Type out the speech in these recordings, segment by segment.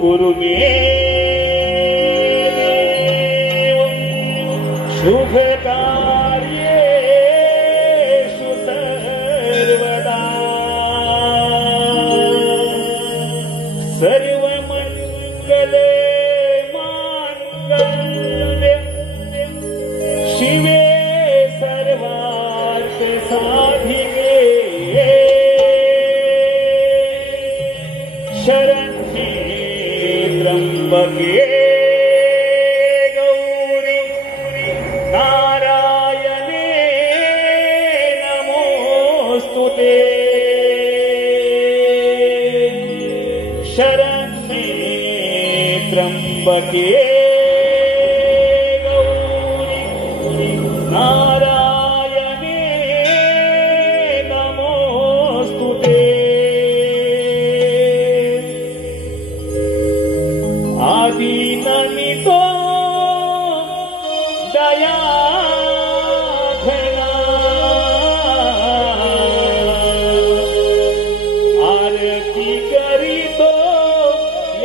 कुरु मे शुभ कार्येषु सर्वदा सर्वमङ्गले माङ्गल्ये शिवे सर्वार्थ साधिके शरण्ये त्र्यम्बके गौरी नारायणे नमोस्तुते शरण्ये त्र्यम्बके गौरी नारायणे नमोस्तुते आदिनमितो दयाघना आरती करितो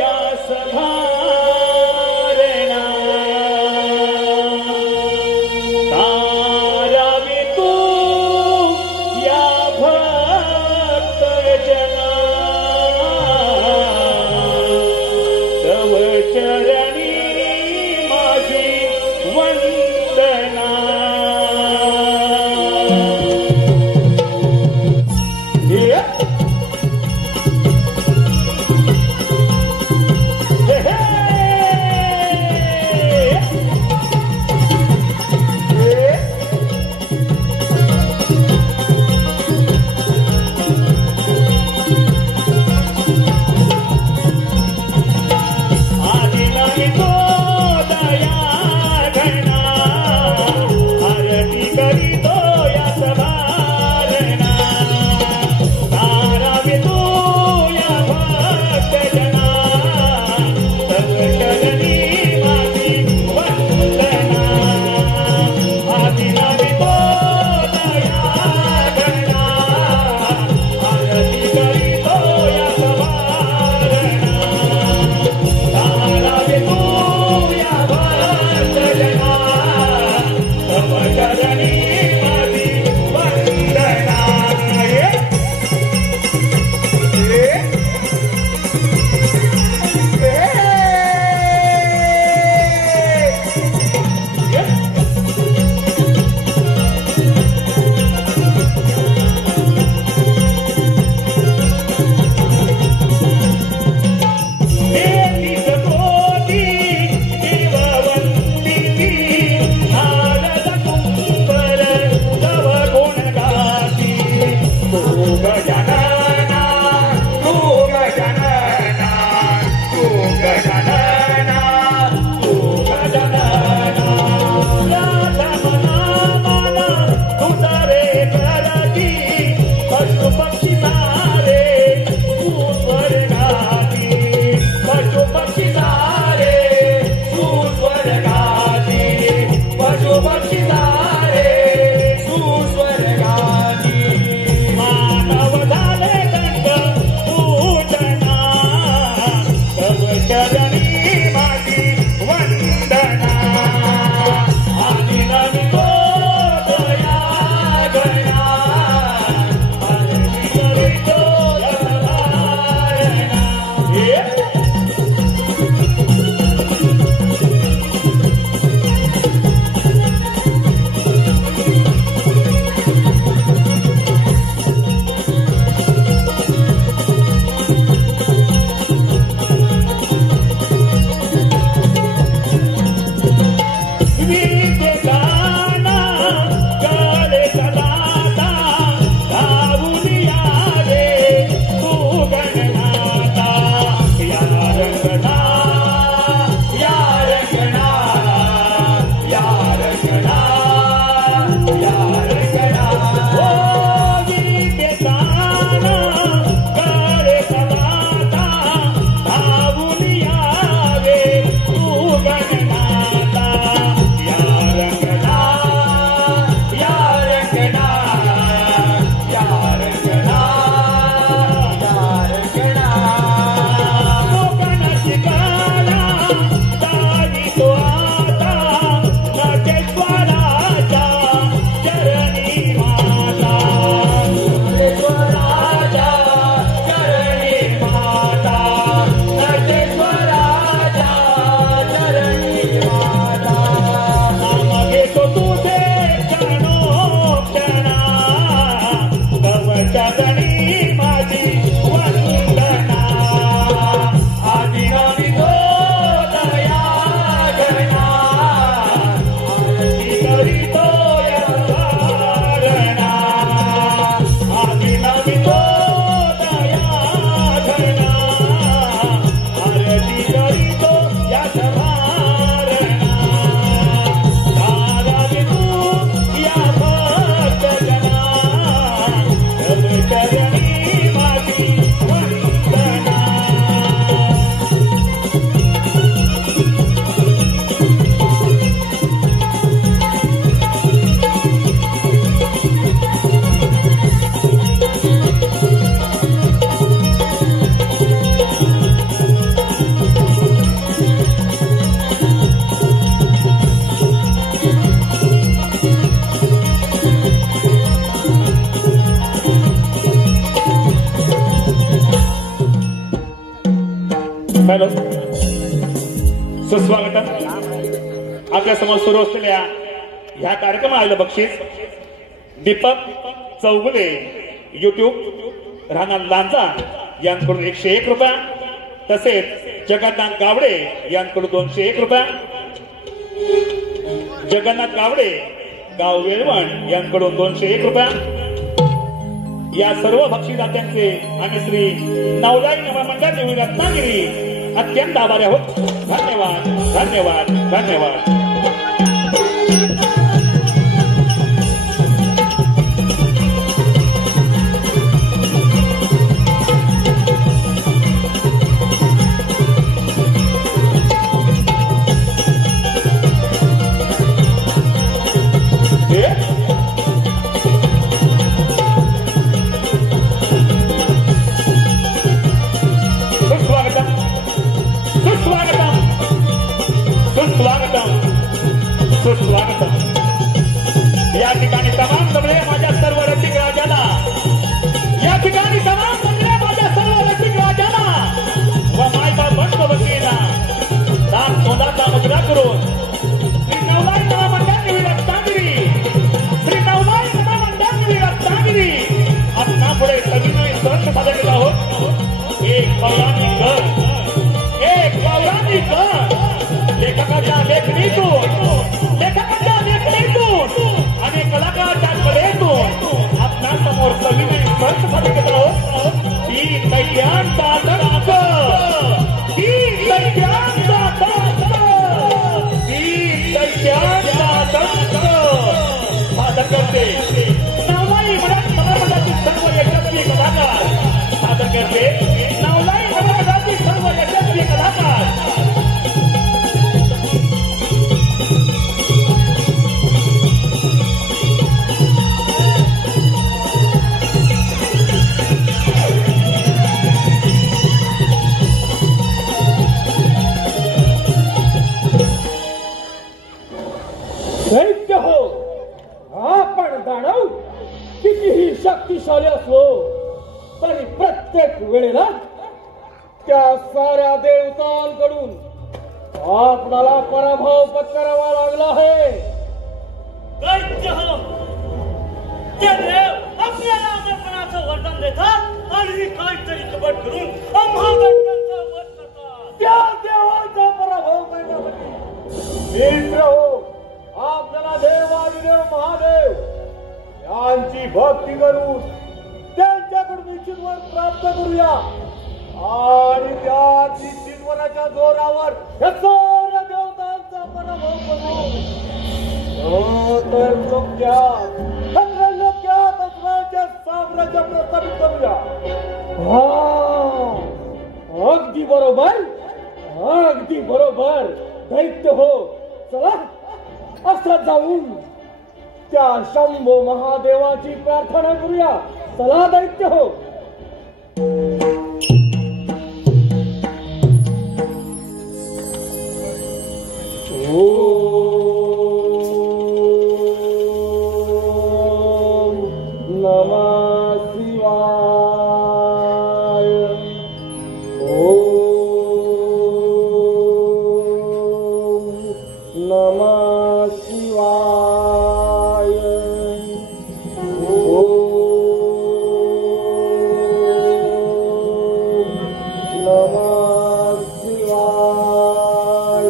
या सधारणा हॅलो, सुस्वागतम. आपल्या समोर सुरू असलेल्या ह्या कार्यक्रमाला आलेलं बक्षीस दीपक चौगुले, युट्यूब, राहणार लांजा यांकडून 101 रुपया. तसेच जगन्नाथ गावडे यांकडून 201 रुपया. जगन्नाथ गावडे, गाव वेळवण यांकडून 201 रुपया. या सर्व बक्षीसदात्यांचे आम्ही श्री नवलाई नवा मंडळ देवी रत्नागिरी अत्यंत आभारी आहोत. धन्यवाद, धन्यवाद, धन्यवाद. या ठिकाणी तमाम जमले माझ्या सर्व रसिक राजाला, या ठिकाणी तमाम जमले माझ्या सर्व रसिक राजाला व मायबा बंद बसलेला दास तोंडाचा मुद्रा करून श्री नवलाई नवा मंडळ देवी रत्नागिरी, श्री नवलाई नवा मंडळ देवी रत्नागिरी आपणा पुढे सविनय सण सादर केला आहोत. एक पौराणिक लेखकाच्या लेखणीतून आणि कलाकाराच्या कलेतून आपल्या समोर सविनय स्पर्श सादर केला आहोत. ही दैत्यांचा दंक, ही दैत्यांचा दंक, ही दैत्यांचा दंक सादर करते नवलाई मराठी सर्व यशस्वी कलाकार, सादर करते नवलाई मराठी सर्व यशस्वी कलाकार. दैत्य हो, आपण दानव कितीही शक्तिशाली असलो तरी प्रत्येक वेळेला त्या साऱ्या देवतांकडून आपणाला पराभव पत्करावा लागला आहे. दैत्य हो, ते देव आपल्याला आम्रपणाचं वरदान देतात आणि काहीतरी कपट करून आम्हा दैत्यांचा वध करतात. त्या देवाचा पराभव करण्यासाठी मित्र हो, आपल्याला देवादिदेव महादेव यांची भक्ती करून त्यांच्याकडून इच्छित वर प्राप्त करूया आणि त्या ईश्वराच्या जोरावर या सर्व देवतांचा पराभव करू. तर लोक्यात असण्याचे साम्राज्य प्रस्थापित करूया. अगदी बरोबर, अगदी बरोबर. दैत्य हो, चला असं जाऊन त्या शंभो महादेवाची प्रार्थना करूया. चला दैत्य हो. ओम नमः शिवाय. ओम नमः शिवाय. ओम नमः शिवाय.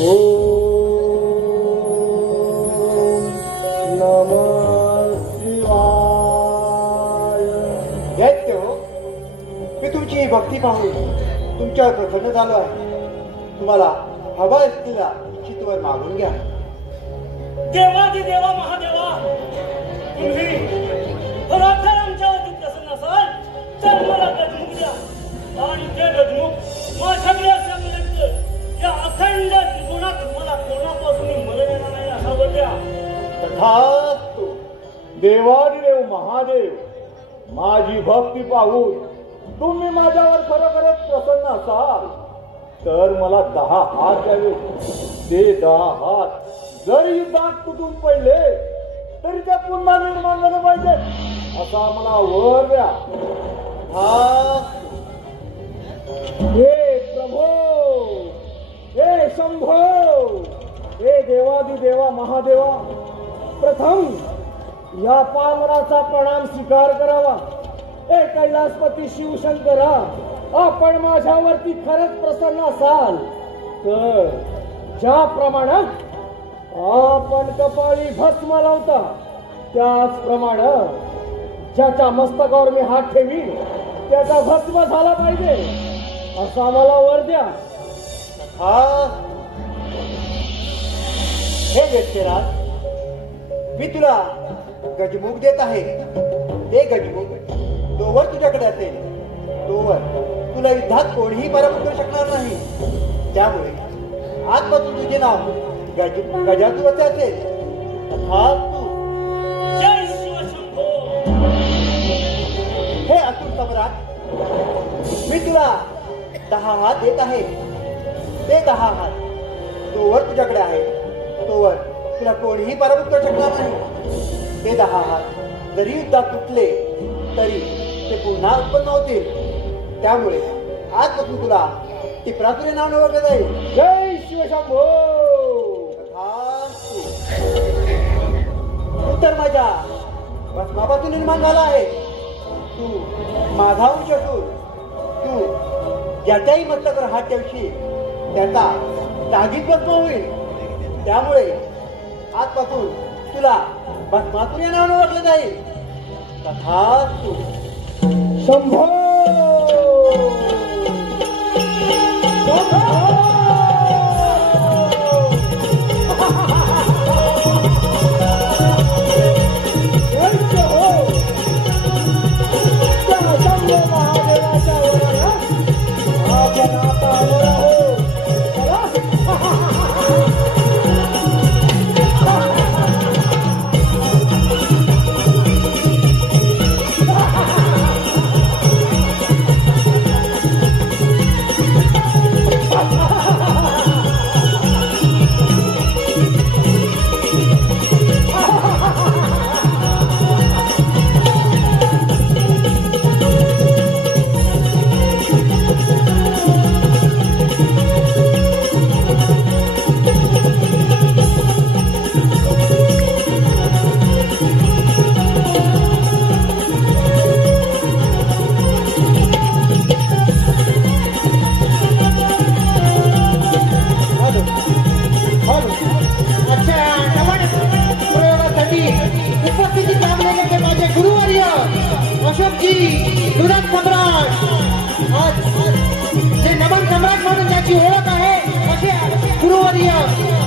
ओम नमः शिवाय. दैत्य हो, मी तुमची ही भक्ती पाहून तुमच्यावर प्रसन्न झालो आहे. तुम्हाला हवा असलेला इच्छितवर मागून घ्या. देवादिदेवा महादेवा, तुम्ही खरोखर आमच्यावरती प्रसन्न असाल तर मला गजमुख द्या आणि ते गजमुख माझ्याकडे असेपर्यंत या अखंड त्रिगुणात मला कोणापासून मरण येणार नाही असा वर द्या. तथास्तु. देवादिदेव महादेव, माझी भक्ती पाहून तुम्ही माझ्यावर खरोखरच प्रसन्न असाल तर मला 10 हात द्यावे. ते 10 हात जरी दात तुटून पडले तरी ते पुन्हा निर्माण झाले पाहिजे असा मला वर द्या. महादेवा, प्रथम या पामराचा प्रणाम स्वीकार करावा. ए कैलासपती शिवशंकरा, आपण माझ्यावरती खरंच प्रसन्न असाल तर ज्याप्रमाणे आपण कपाळी भस्म लावता त्याचप्रमाणे ज्याच्या मस्तकावर मी हात ठेवी त्याचा भस्म झाला पाहिजे असा मला वर द्या. हे व्यक्तिराज, मी तुला गजमुख देत आहे. ते गजमुख तोवर तुझ्याकडे असेल तोवर तुला युद्धात कोणीही पराभूत करू शकणार नाही. त्यामुळे आजपासून तुझे नाव गजातुरचे असेल. तथास्तु. जय शिवशंभो. हे असुर सम्राट, मी तुला 10 हात देत आहे. ते 10 हात तोवर तुझ्याकडे आहे तोवर तुला कोणीही पराभूत करू शकणार नाही. ते 10 हात जरी युद्धात तुटले तरी ते पुन्हा उत्पन्न होतील. त्यामुळे आजपासून तुला टिपरासुरे नाव ओळखलं जाईल. जय शिवशंभो. तू तर माझ्या भस्मापासून निर्माण झाला आहे. तू माझा अंश असून तू ज्याच्याही मस्तकावर हात ठेवशील त्याचा जागीच भस्म होईल. त्यामुळे आजपासून तुला भस्मासुर या नावाने ओळखलं जाईल. तथास्तु. शंभो.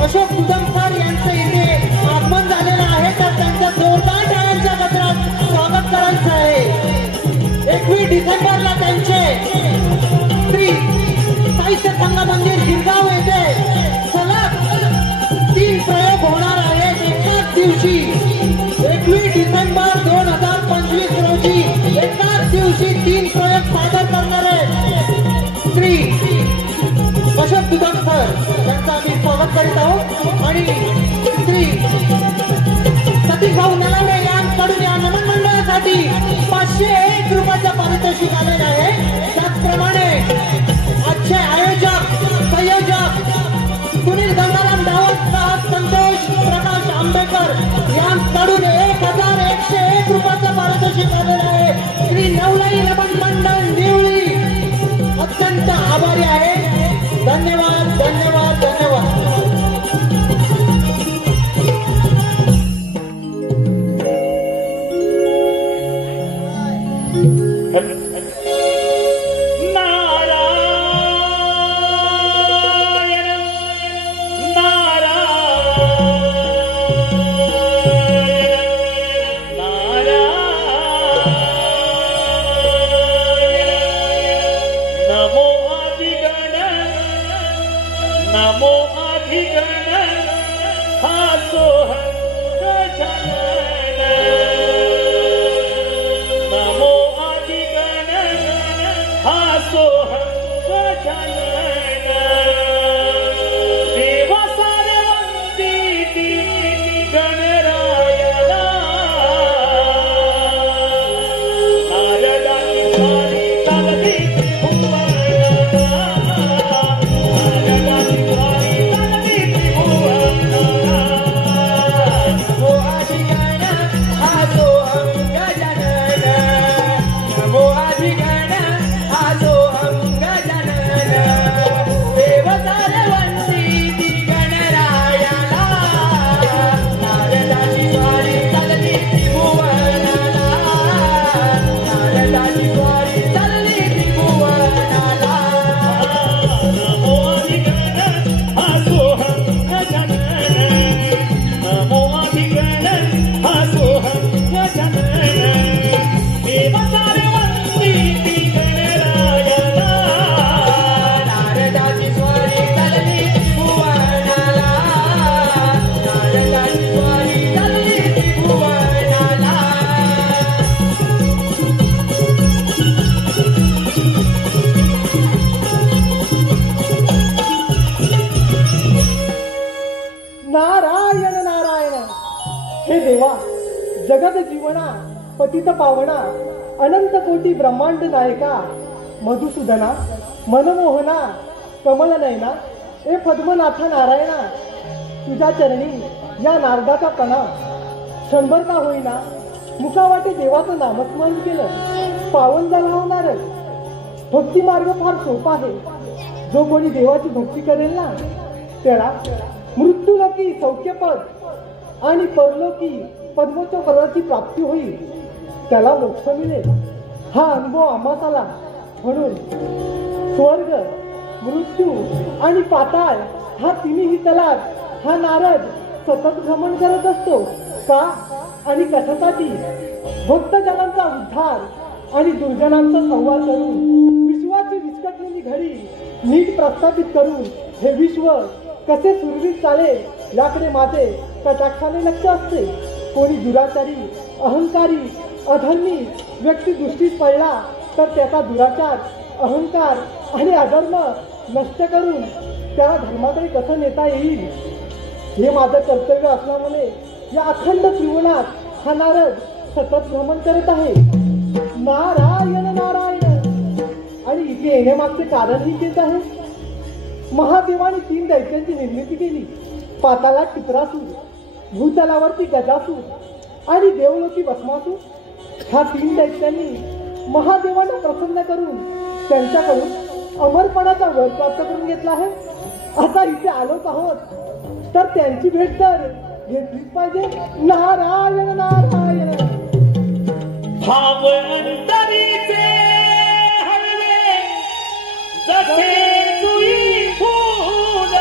अशोक कुदमकर यांचं इथे आगमन झालेलं आहे तर त्यांचं जोरदार टाळ्यांच्या गजरात स्वागत करायचं आहे. 21 डिसेंबरला त्यांचे श्री साहित्य संघ मंदिर गिरगाव येथे सलग 3 प्रयोग होणार आहेत एकाच दिवशी. 21 डिसेंबर 2025 रोजी एकाच दिवशी 3 प्रयोग सादर करणारे श्री अशोक कुदमकर त्यांचं आम्ही स्वागत करीत आहोत. आणि श्री सतीश भाऊ नलावडे यांकडून या नमन मंडळासाठी 501 रुपयाचं पारितोषिक आलेलं आहे. त्याचप्रमाणे आजचे आयोजक संयोजक सुनील गंगाराम दावत, संतोष प्रकाश आंबेकर यांकडून 1101 रुपयाचं पारितोषिक आलेलं आहे. श्री नवलाई नमन मंडळ निवळी अत्यंत आभारी आहे. धन्यवाद धन्यवाद धन्यवाद. जगत जीवना पतित पावना अनंत कोटी ब्रह्मांड नायका मधुसूदना मनमोहना कमल नयना ए पद्मनाथ नारायणा तुझ्या चरणी या नारदाचा प्रणाम. क्षणभर का होईना मुखावाटे देवाचं नामस्मरण केलं पावन झाला होणार. भक्ती मार्ग फार सोपा आहे. जो कोणी देवाची भक्ती करेल ना त्याला मृत्यूलोकी सौख्यपद आणि परलोकी पद्मोच्च पदाची प्राप्ती होईल. त्याला मोक्ष मिळेल. हा अनुभव आम्हास आला. म्हणून स्वर्ग मृत्यू आणि पाताळ हा तिन्ही तलाक हा नारद सतत भ्रमण करत असतो. का आणि कशासाठी? भक्तजनांचा उद्धार आणि दुर्जनांचा संवाद करून विश्वाची विस्कटलेली घडी नीट प्रस्थापित करून हे विश्व कसे सुरळीत चालेल याकडे माझे कटाक्षाने लक्ष असते. कोणी दुराचारी अहंकारी अधर्मी व्यक्ती दृष्टीस पडला तर त्याचा दुराचार अहंकार आणि अधर्म नष्ट करून त्याला धर्माकडे कसं नेता येईल हे माझं कर्तव्य असल्यामुळे या अखंड त्रिभुवनात हा नारद सतत भ्रमण करत आहे. नारायण नारायण. आणि इथे येण्यामागचे कारणही तेच आहे. महादेवाने 3 दैत्यांची निर्मिती केली. पाताळात टिपरासूर, भूतलावरती गजासूर आणि देवलोकी भस्मासूर. ह्या 3 दैत्यांनी महादेवांना प्रसन्न करून त्यांच्याकडून अमरपणाचा वर प्राप्त करून घेतला आहे. आता इथे आलोच आहोत तर त्यांची भेट तर घेतलीच पाहिजे. नारायण नारायण. भाव अंतरीचे हलवे जसे जुई फूल.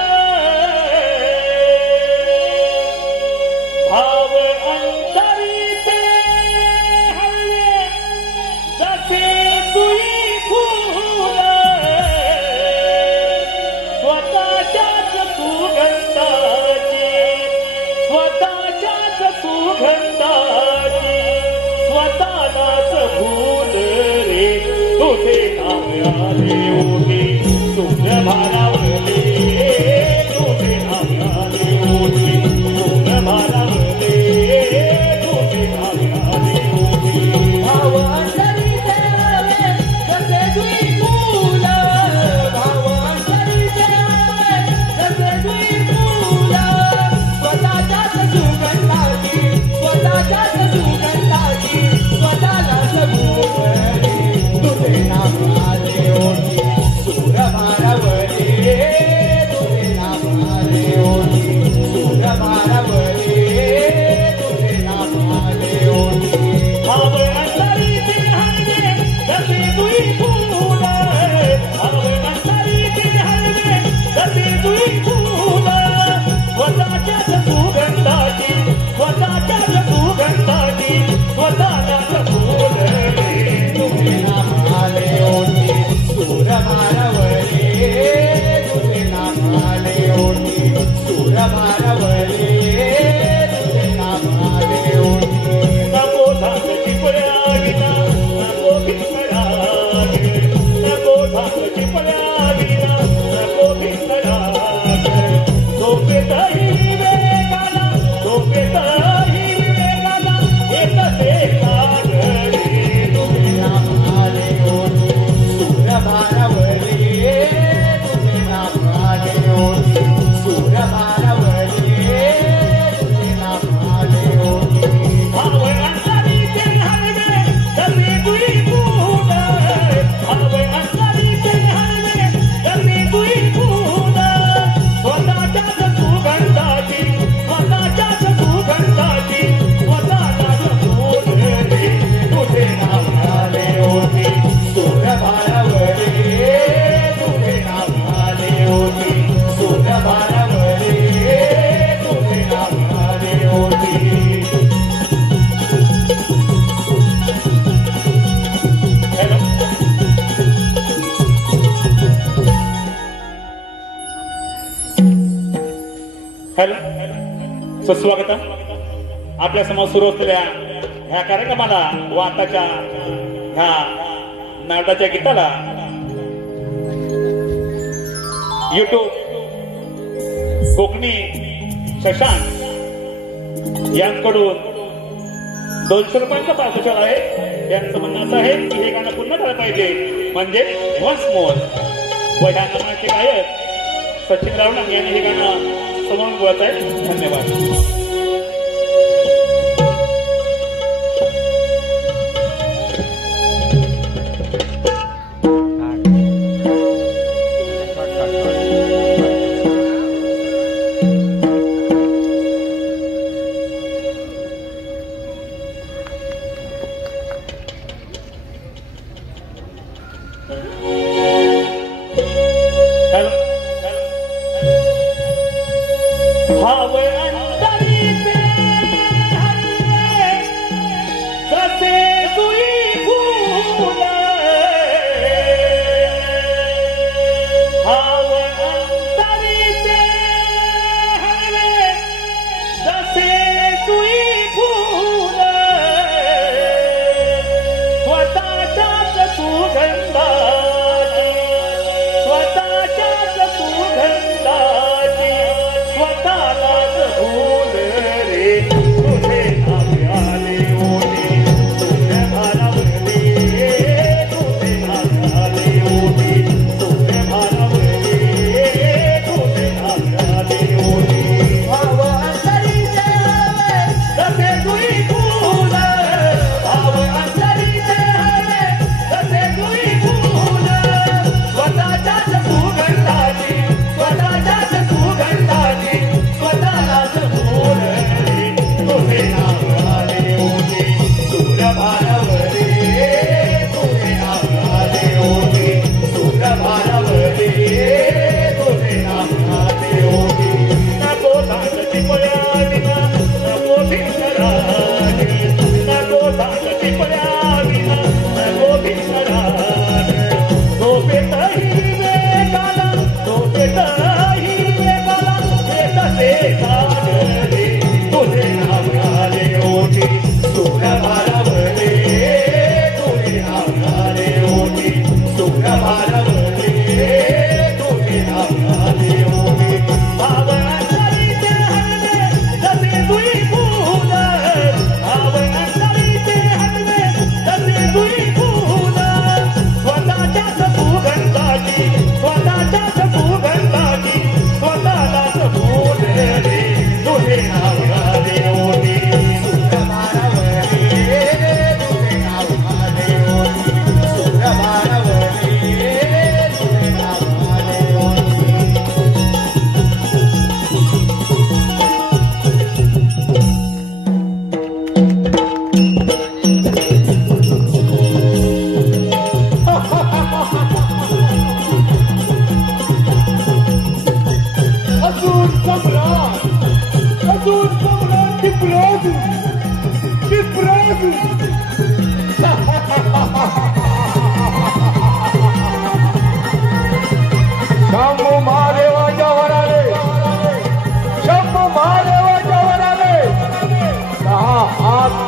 भाव अंतरीचे हलवे जसे जुई फूल. स्वतःच्याच सुगंधाची स्वतःच्याच सुगंधाची स्वतःलाच भूल रे. तुझे नाम आले ओढे तुझ्या भारावले. तुझे नाम आले ओढे तुझ्या भारावले. तुझे नाम आले ओढे. भाव अंतरीचे हलवे जसे जुई फूल. भाव अंतरीचे हलवे जसे जुई फूल. स्वतःच्याच सुगंधाची स्वतःच्याच सुगंधाची स्वतःलाच भूल रे. तुझे नाम आले ओढे सूर भारावले. तुझे नाम आले ओढे सूर भारावले. तुझे नाम आले ओढे. भाव अंतरीचे हलवे जसे जुई फूल. भाव अंतरीचे हलवे जसे जुई फूल. स्वतःच्याच सुगंधाची स्वतःच्याच सुगंधाची स्वतःलाच भूल रे. तुझे नाम आले ओढे सूर भारावले. तुझे नाम आले ओढे सूर भारावले. तुझे नाम आले ओढे. नको धाकची पळाविना नको भिंगराग. नको धाकची पळाविना नको भिंगराग. झोपेतही विवेकाला झोपेतही विवेकाला येत ते काग रे. तुझे नाम आले ओढे सूर भारावले. तुझे नाम आले ओढे सूर भारावले. तुझे नाम आले ओढे. भाव अंतरीचे हलवे जसे जुई फूल. भाव अंतरीचे हलवे जसे जुई फूल. स्वतःच्याच सुगंधाची स्वतःच्याच सुगंधाची स्वतःलाच भूल रे. तुझे नाम आले ओढे सूर भारावले. तुझे नाम आले ओढे सूर भारावले. तुझे नाम आले ओढे. हॅलो सुस्वागत. आपल्या समोर सुरू असलेल्या ह्या कार्यक्रमाला व आताच्या ह्या नाटकाच्या गीताला युट्यूब कोकणी शशांक यांकडून 200 रुपयांचा पार्सल आहे. यांचं म्हणणं असं आहे की हे गाणं पुन्हा करायला पाहिजे म्हणजे वन्स मोर. व ह्या नामाचे गायक सचिन रावणा यांनी हे गाणं समोरून बोलत आहे. धन्यवाद.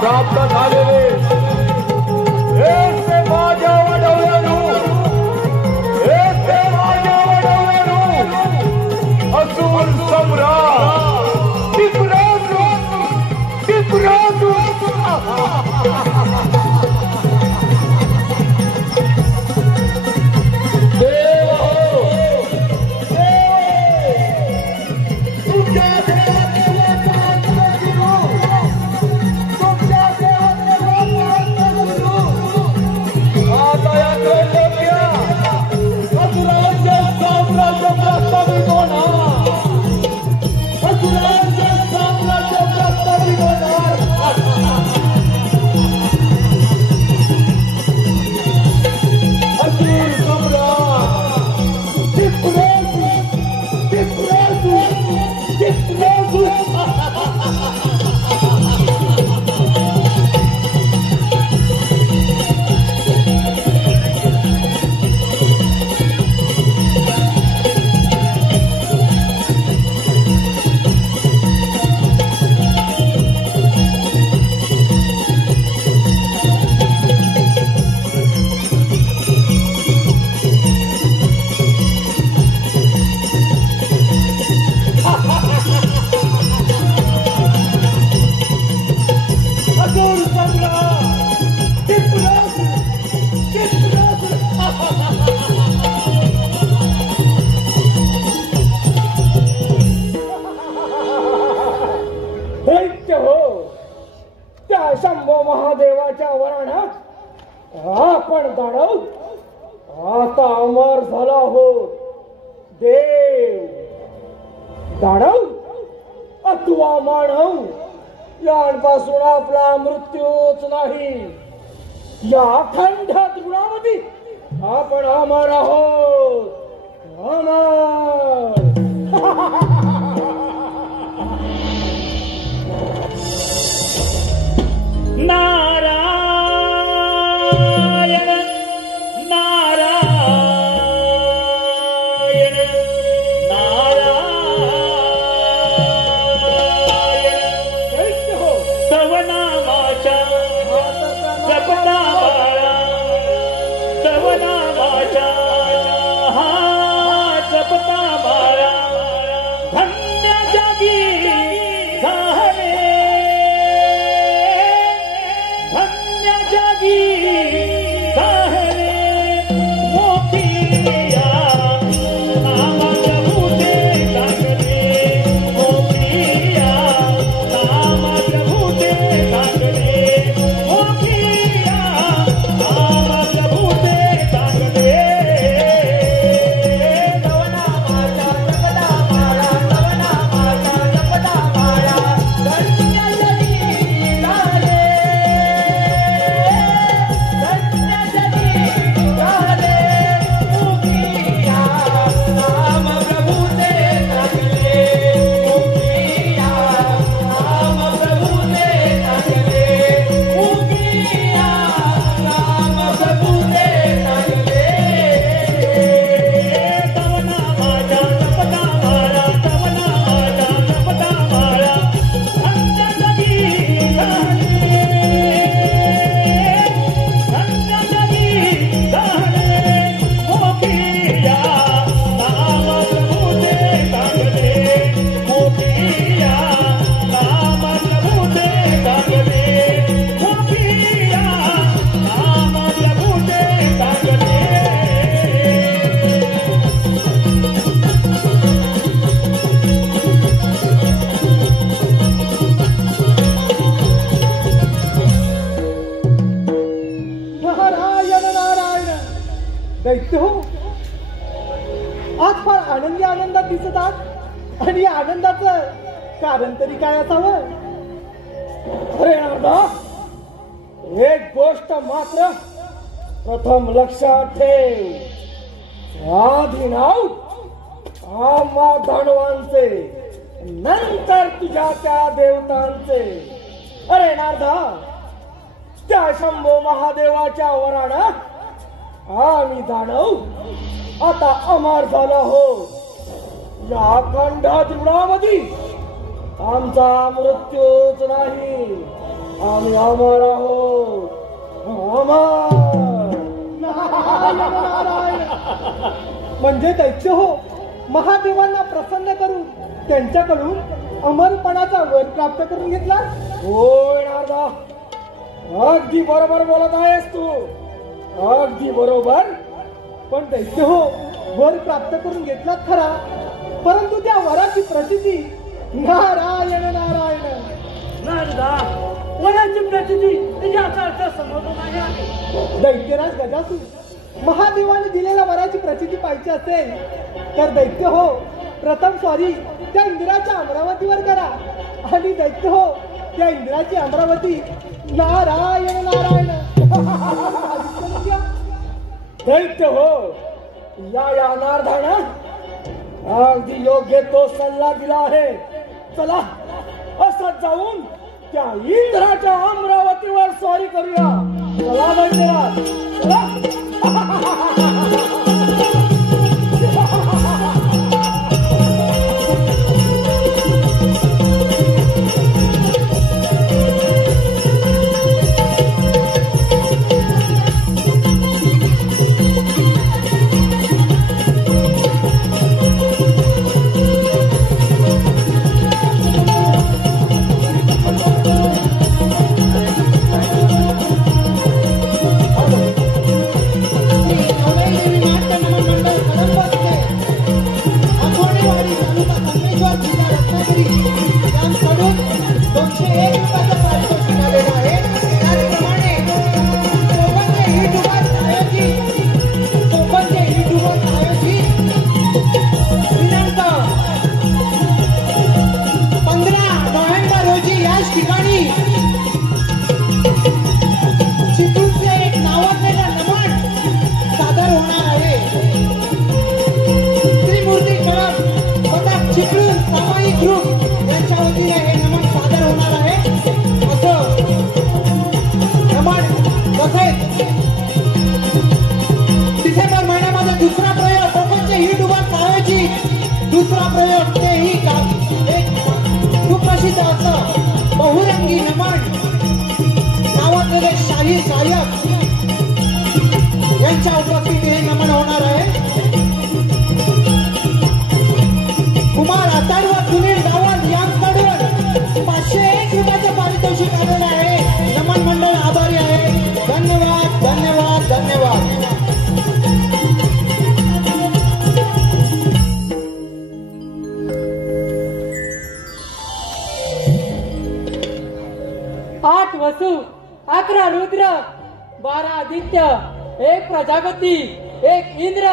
प्राप्त झालेले माझ्या वडवल्यानु असून सम्राट तुमच्या महादेवाच्या वराणा आपण दानव आता अमर झाला आहोत. देव दानव अथवा मानव यांपासून आपला मृत्यूच नाही. या अखंड त्रिगुणावती आपण अमर आहोत. अमर. नारायण नारायण नारायण तव नामाच्या जपता बाळा तव नामाच्या जपता बाळा धन्य जगी झाले धन्य जगी झाले मोठिया नामाच्या भूते लागले मोठिया नामाच्या भूते लागले मोठिया नामाच्या भूते लागले नारायण नारायण. दैत्य हो आज फार आनंदी आनंदात दिसत आहात आणि या आनंदाचं कारण तरी काय असावं? अरे नारदा एक गोष्ट मात्र प्रथम लक्षात ठेव. आधी नाव आम्हा दानवांचे नंतर तुझ्या त्या देवतांचे. अरे नारदा त्या शंभो महादेवाच्या वराणा आम्ही दानव आता अमर झालो हो. या अखंड त्रिगुणामध्ये आमचा मृत्यूच नाही. आम्ही अमर आहोत. अमर. नारायण नारायण. म्हणजे दैत्य हो महादेवांना प्रसन्न करून त्यांच्याकडून अमरपणाचा वर प्राप्त करून घेतला. होय नारदा अगदी बरोबर बोलत आहेस तू. अगदी बरोबर. पण दैत्य हो वर प्राप्त करून घेतलात खरा परंतु त्या वराची प्रचिती नारायण नारायण. नारदा वराची प्रचिती याचा अर्थ समजून आहे. दैत्यराज गजासूर महादेवाने दिलेल्या वराची प्रचिती पाहिजे असेल तर दैत्य हो प्रथम स्वारी त्या इंद्राच्या अमरावतीवर करा आणि दैत्य हो त्या इंद्राची अमरावती नारायण नारायण. दैत्य हो या नारदाना अगदी योग्य तो सल्ला दिला आहे. चला असं जाऊन त्या इंद्राच्या अमरावतीवर स्वारी करूया. चला दैत्यराज चला. Thank you. दुसरा प्रयोग तेही एक सुप्रसिद्ध असं बहुरंगी नमन नावाजलेले शाही गायक यांच्या उपस्थितीत हे नमन होणार आहे. कुमार आतार व सुनील रावल यांकडून 501 रुपयाचं पारितोषिक आलेलं आहे. नमन मंडळ आभारी आहे. धन्यवाद धन्यवाद धन्यवाद. आठ वसु 11 रुद्र 12 आदित्य 1 प्रजापती 1 इंद्र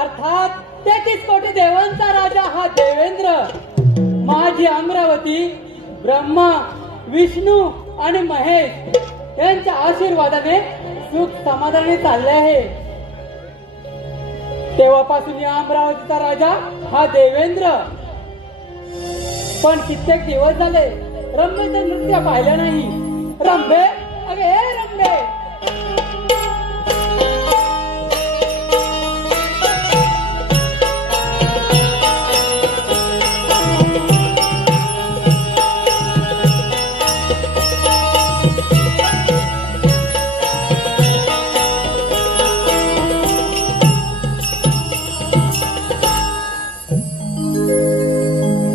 अर्थात 33 कोटी देवांचा राजा हा देवेंद्र माझी अमरावती ब्रह्मा विष्णू आणि महेश यांच्या आशीर्वादाने सुख समाधानी चालले आहे. तेव्हापासून या अमरावतीचा राजा हा देवेंद्र. पण कित्येक दिवस झाले रंभेचं नृत्य पाहिलं नाही. रंभे अगे ए रंभे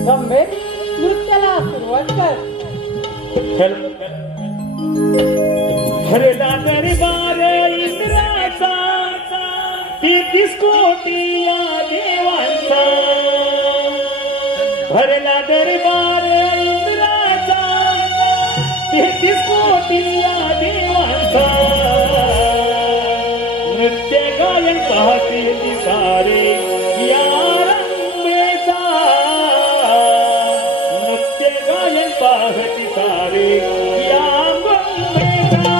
रंभे नृत्याला सुरुवात कर. भरला दरबार इंद्राचा 33 कोटी या देवांचा. भरला दरबार इंद्राचा 33 कोटी या देवांचा. नृत्य गायन पाहतील सारे या रंभेचा. नृत्य गायन पाहती सारे या रंभेचा.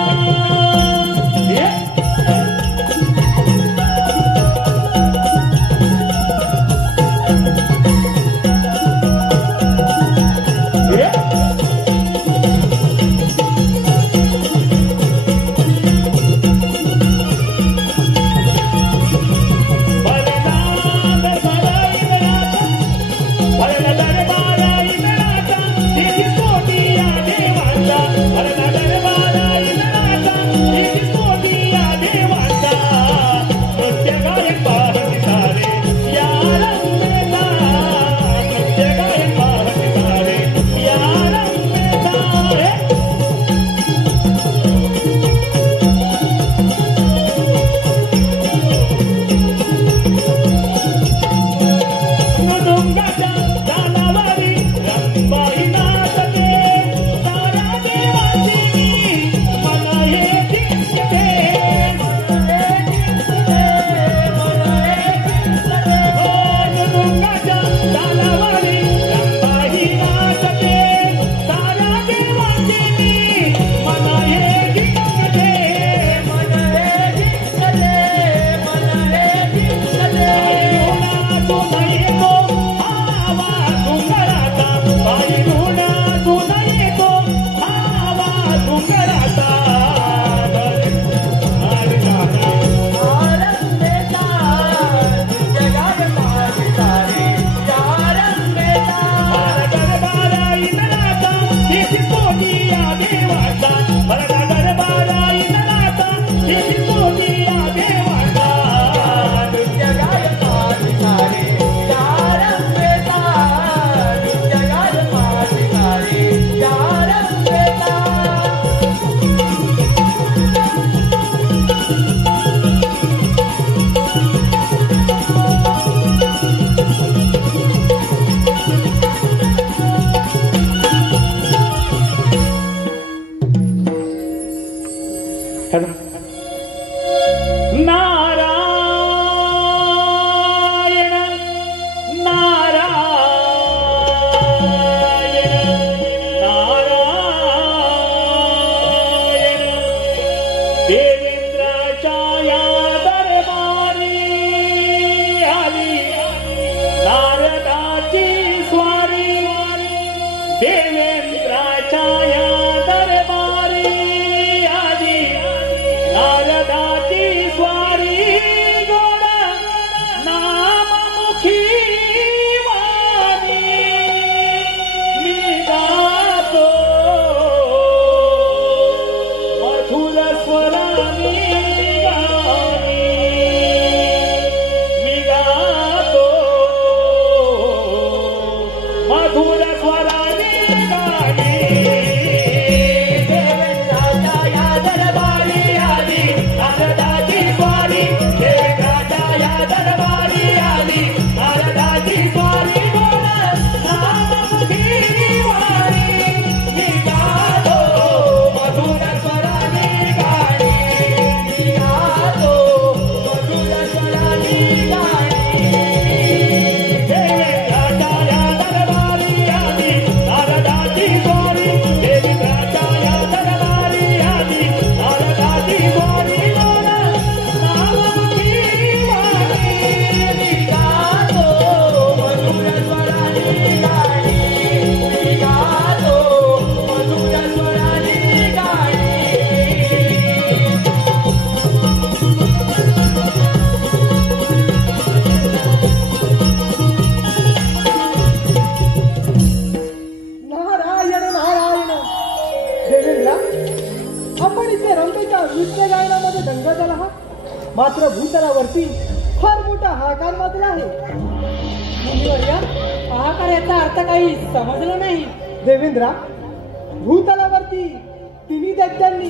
मात्र भूतलावरती फार मोठा हाहाकार माजला आहे. मुनिवर्य, हाहाकार याचा अर्थ काही समजला नाही. देवेंद्रा, भूतलावरती तिन्ही दैत्यांनी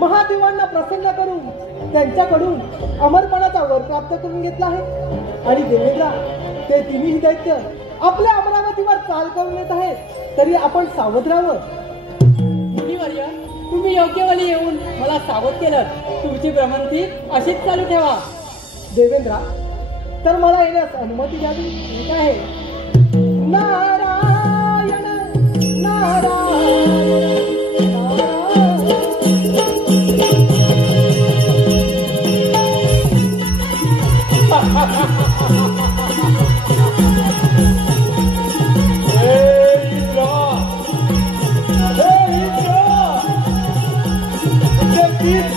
महादेवांना प्रसन्न करून त्यांच्याकडून अमरपणाचा वर प्राप्त करून घेतला आहे. आणि देवेंद्रा, ते तिन्ही दैत्य आपल्या अमरावतीवर चाल करून येत आहेत. तरी आपण सावध राहावं. मुनिवर्य, तुम्ही योग्य वेळी येऊन मला सावध केलं. तुमची भ्रमंती अशीच चालू ठेवा. देवेंद्रा, तर मला येण्यास अनुमती द्यावी. ठीक आहे. नारायण नारायण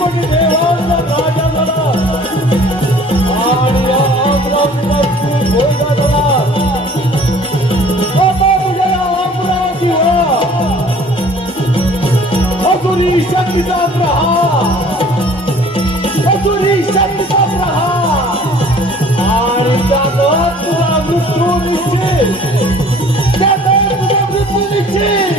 देवांचा राजा झाला आणि या अमरावतीला खूप भोगा झाला. आता तुझ्या या अमरावतीवर अजूनही शक्तीचा प्रहार, अजूनही शक्तीचा प्रहार आणि त्यात तुला मृत्यू निश्चित, त्यात तुझा मृत्यू निश्चित.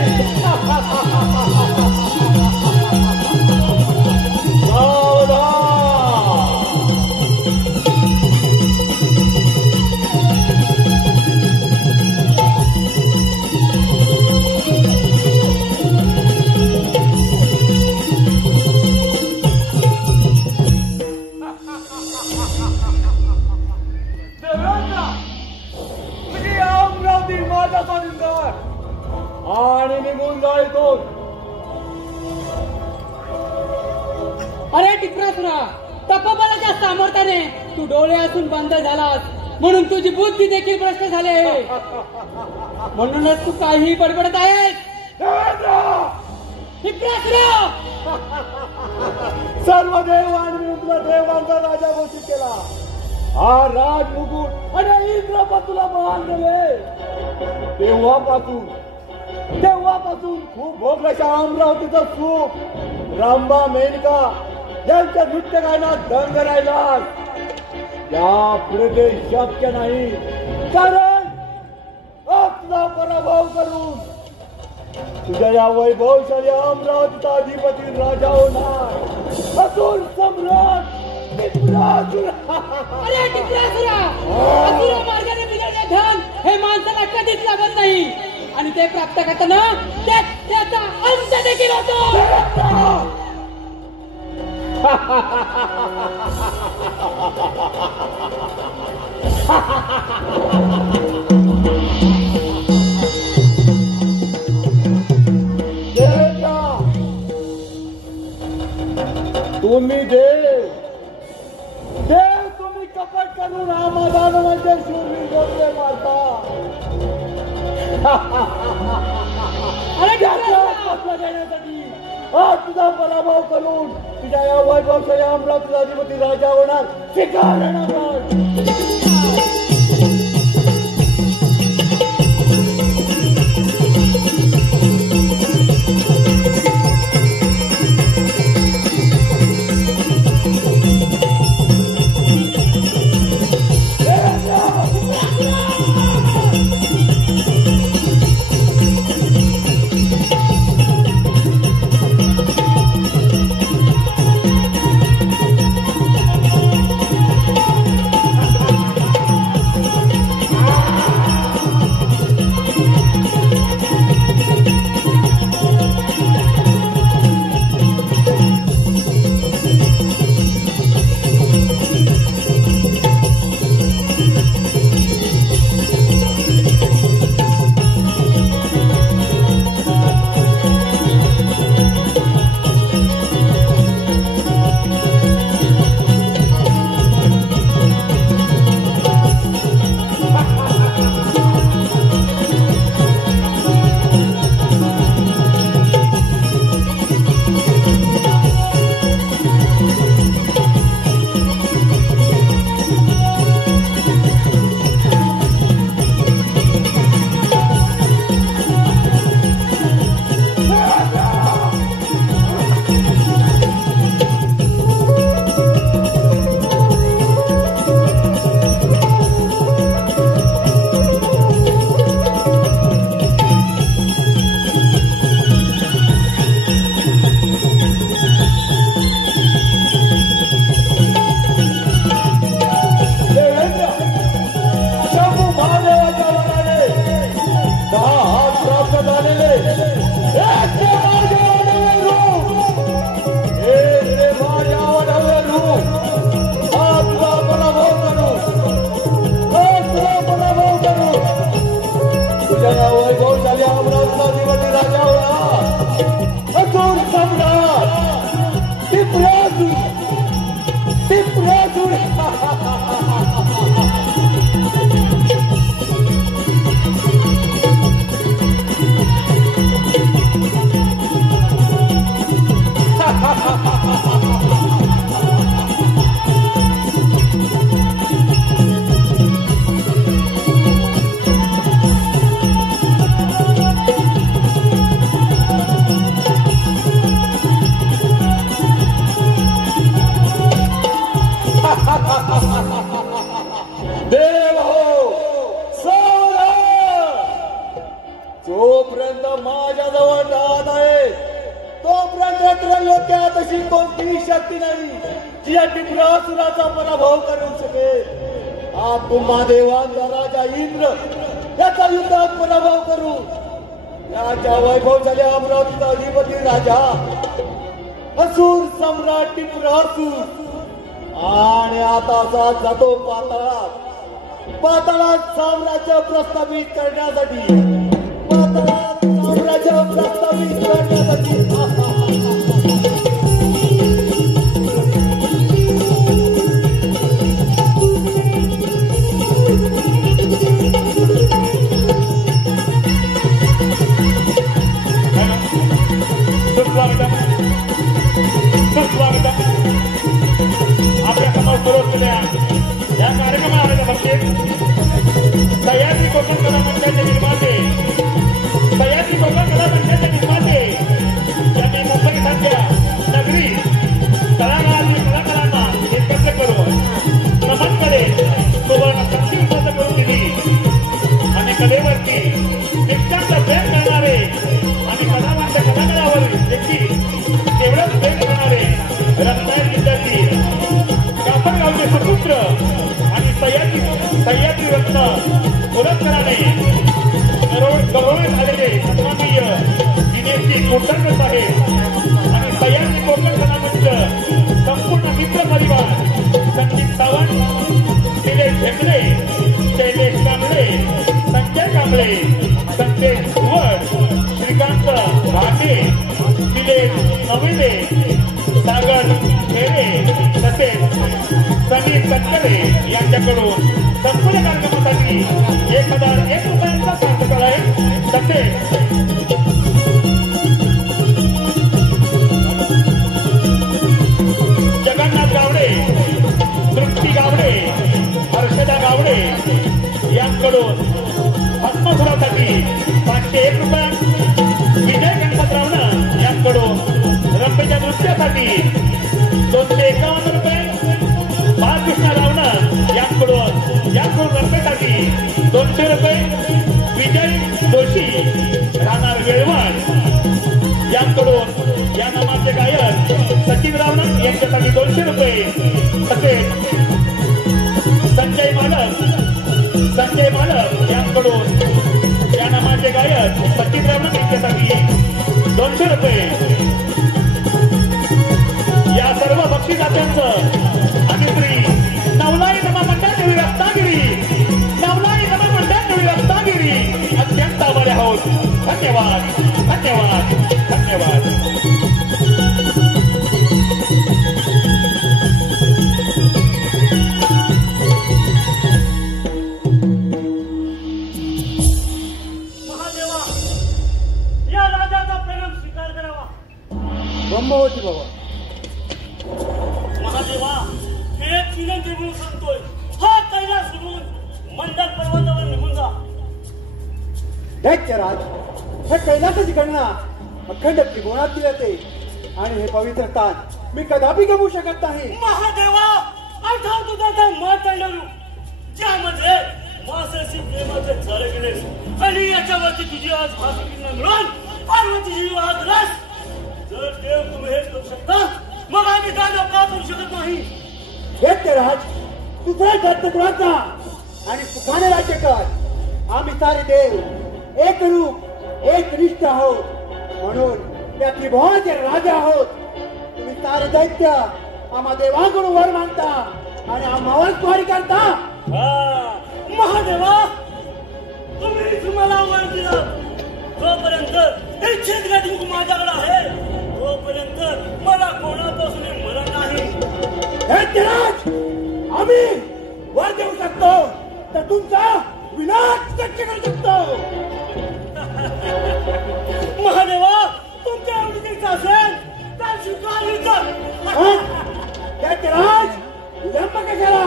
आणि निघून जायचो. अरे टिपरासुरा, तपोबलाच्या सामर्थ्याने तू डोळे असून बंद झालास, म्हणून तुझी बुद्धी देखील भ्रष्ट झाली. म्हणूनच तू काही बडबडत आहेस. टिपरासुरा, सर्व देवांनी तुला देवांचा राजा घोषित केला. हा राज मुकुट आणि इंद्रपद तुला मान दिले. तेव्हापासून खूप भोगल्याच्या अमरावतीचं सुख रामबा मेनका यांच्या नृत्य गायनात दंग राहिला. या पुढे ते शक्य नाही, कारण आपला पराभव करून तुझ्या या वैभवशाली अमरावतीचा अधिपती राजा होणार असुर सम्राट टिपरासुरा. अरे टिपरासुरा, असुर मार्गाने मिळालेले धन हे माणसाला कधीच लागत नाही आणि ते प्राप्त करताना त्याचा अंत देखील होतो. तुम्ही देव तुम्ही कपट करून आम्हाला शूरवीर गोष्ट मारता. अरे देण्यासाठी आज तुझा पराभव करून तुझ्या या वैभवशाली अमरावतीचा अधिपती राजा होणार. कोणतीही शक्ती नाही जी या टिपरासुराचा पराभव करू शकेल. हा तुम्हा देवांचा राजा इंद्र याचा युद्धात पराभव करू. याच्या वैभवशाली अमरावतीचा अधिपती राजा असुर सम्राट टिपरासूर आणि आता जातो पाताळात साम्राज्य प्रस्थापित करण्यासाठी आपल्या समोर सुरू केल्या या कार्यक्रमाला बघते सह्याद्री कोकण कला मंडळाचे निर्माते सह्याद्री कोकण कला मंडळाचे निर्माते यांनी मुंबईसारख्या नगरी तळागाळातील कलाकारांना एकत्र करून नमन करेल सुवर्ण संधी उपलब्ध करून दिली आणि कलेवरती निष्ठांत प्रेम करणारे आणि कलावांच्या कलाकारावर देखील तेवढंच प्रेम करणारे रत्नागिरी जिल्ह्यातील कापडगावचे सुपुत्र आणि सह्याद्री रत्न पुरस्काराने गौरवित झालेले सन्माननीय दिनेशजी कोटणकर साहेब आणि सह्याद्री कोकण कला मंच संपूर्ण मित्र परिवार संगीत सावंत निलेश झेंगडे शैलेश कांबळे संजय कांबळे संदेश भुवड श्रीकांत भाटे निलेश नविले सागर खेरे तसेच सनी तटकरे यांच्याकडून संपूर्ण कार्यक्रमासाठी 1001 रुपयांचा प्राप्त आहे. तसेच जगन्नाथ गावडे तृप्ती गावडे हर्षदा गावडे यांकडून भस्मसुरासाठी 501 रुपये विजय गणपतरावनं यांकडून रंपेच्या नृत्यासाठी 251 रुपये बाळकृष्ण रावणं यांकडून रंपेसाठी 200 रुपये विजय जोशी राहणार वेळवण यांकडून या नामाचे गायक सचिन रावणं यांच्यासाठी 200 रुपये तसेच संजय मालक यांकडून या नामाचे गायक सचिन रावणं यांच्यासाठी 200 रुपये. या सर्व बक्षिसात्यांचं आणि श्री नवलाई सभा मंडळ रत्नागिरी अत्यंत आभारी आहोत. धन्यवाद धन्यवाद धन्यवाद. महादेवा या राजाचा प्रेम स्वीकार करावा. ब्रह्मवती बाबा महादेवा हे एक विनंती म्हणून सांगतोय. हा कैलास सोडून मंडल पर्वतावर निघून जा. दैत्यराज हे कैलासाची गणना अखंड त्रिकोणात येते आणि हे पवित्र स्थान मी कदापि गमवू शकत नाही. महादेवा आठव तुझा त्या मातंडरू ज्यामध्ये मासेशी प्रेमाचे झाले गेले आणि याच्यावरती तुझी आज भासुकीनं मिळून पार्वतीची आज रस. जर देव तुम्ही हे करू शकता मग आम्ही काय का करू शकत नाही. दैत्यराज तुझा दत्तपुराचा आणि सुखाने राज्य कर. आम्ही सारे देव एक रूप एक निष्ठ आहोत म्हणून त्या त्रिभुवनाचे राजा आहोत. तुम्ही सारे दैत्य आम्हा देवाकडून वर मानता आणि आम्हावर स्वारी करता. महादेवा तुम्ही तुम्हाला वर दिला जोपर्यंत इच्छित गती माझ्याकडे आहे तोपर्यंत मला कोणापासून मरण नाही. दैत्यराज आम्ही वर देऊ शकतो तर तुमचा विनाश शक्य करू शकतो. महादेवा तुमच्या आवडीचं असेल तर स्वीकार. दैत्यराज विलंब कशाला.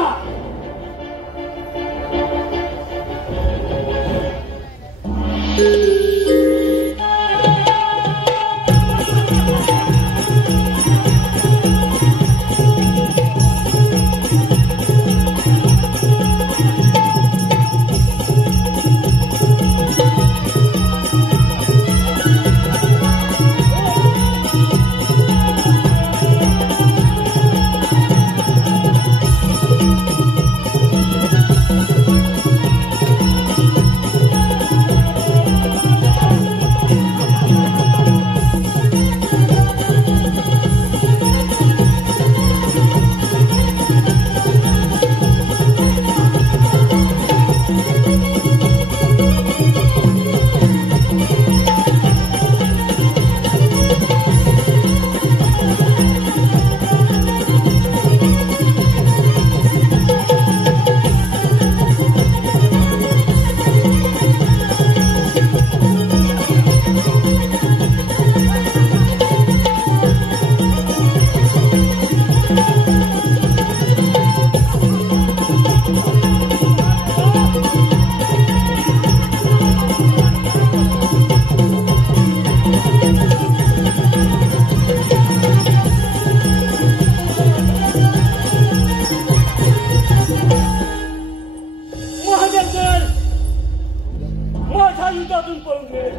अंतातून पळून गेले.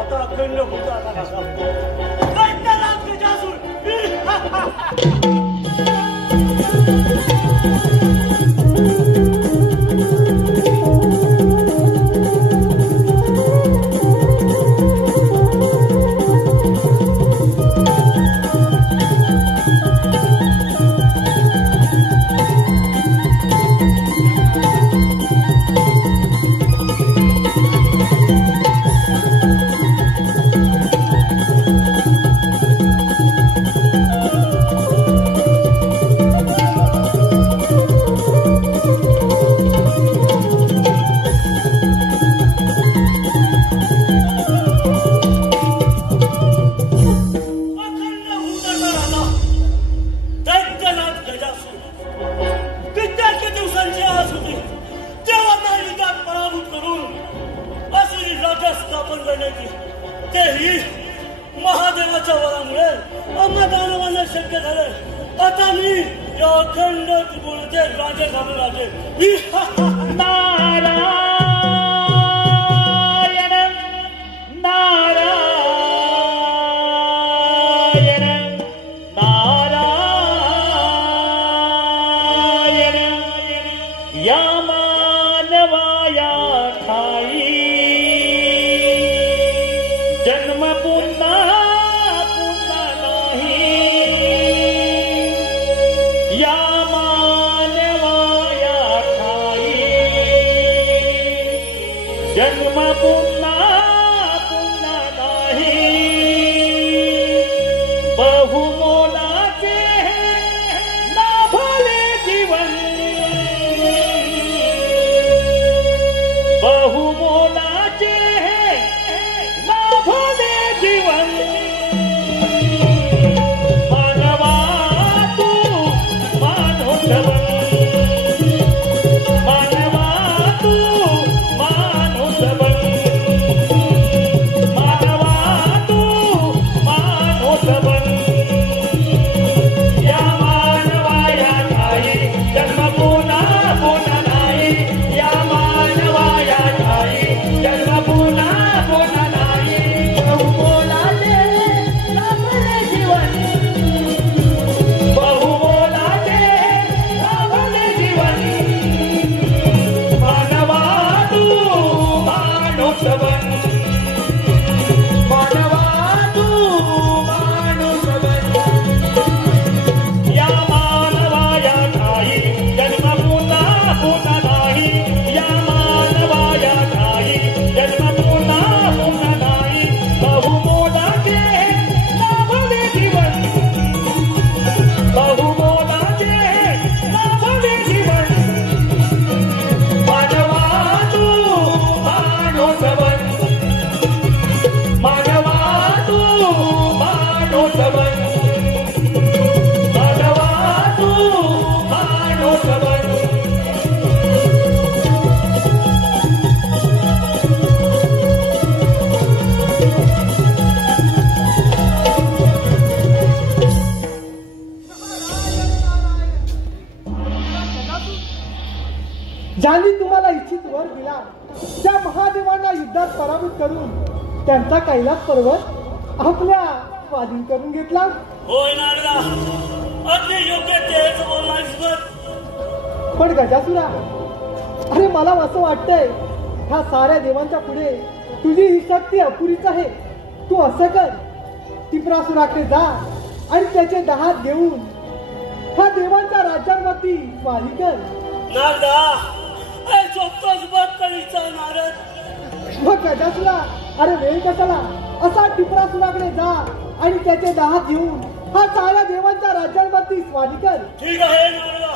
आता अखंड होता दैत्यराज गजासूर. महादेवाच्या वरामुळे आम्हा दानवांना शक्य झालं. आता मी या अखंड त्रिपुराचे राजे झालो राजे. नारायण नारायण नारायण या मानवाया ठाई जन्म पुन्हा पुन्हा नाही. या मानवाया ठाई जन्म पुन्हा पुन्हा नाही. बहुमोलाचे लाभले जीवन बहुमोलाचे लाभले जीवन. मानवा तू मानोधवन मानवा तू मानोधवन मानवा तू मानोधवन. या मानवाया ठाई जन्म पुन्हा पुन्हा नाही. या मानवाया ठाई जन्म पुन्हा पुन्हा नाही. बहुमोलाचे लाभले जीवन बहुमोलाचे लाभले जीवन. मानवा तू मानोधवन मानवा तू मानोधवन. या मानवाया ठाई जन्म पुन्हा पुन्हा नाही. या मानवाया ठाई जन्म पुन्हा पुन्हा नाही. बहुमोलाचे लाभले जीवन बहुमोलाचे लाभले जीवन. मानवा तू मानोधवन मानवा तू मानोधवन मानवा तू मानोधवन. ज्यांनी तुम्हाला इच्छित वर दिला त्या महादेवांना युद्धात पराभूत करून त्यांचा कैलास पर्वत आपल्या स्वाधीन करून घेतला. होय नारदा, अगदी योग्य तेच बोललास बघ. पण गजासुरा, अरे मला असं वाटतंय ह्या साऱ्या देवांच्या पुढे तुझी ही शक्ती अपुरीच आहे. तू असं कर, त्रिपुरासुराकडे जा आणि त्याचे 10 हात घेऊन ह्या देवांच्या राज्यांवरती स्वारी कर. नारदा, सोपतोच बघ कळीचा नारद. मग गजासुरा, अरे वेळ कशाला, असा त्रिपुरासुराकडे जा आणि त्याचे 10 हात घेऊन हा साऱ्या देवांच्या राज्यांवरती स्वारी कर. ठीक आहे नारदा,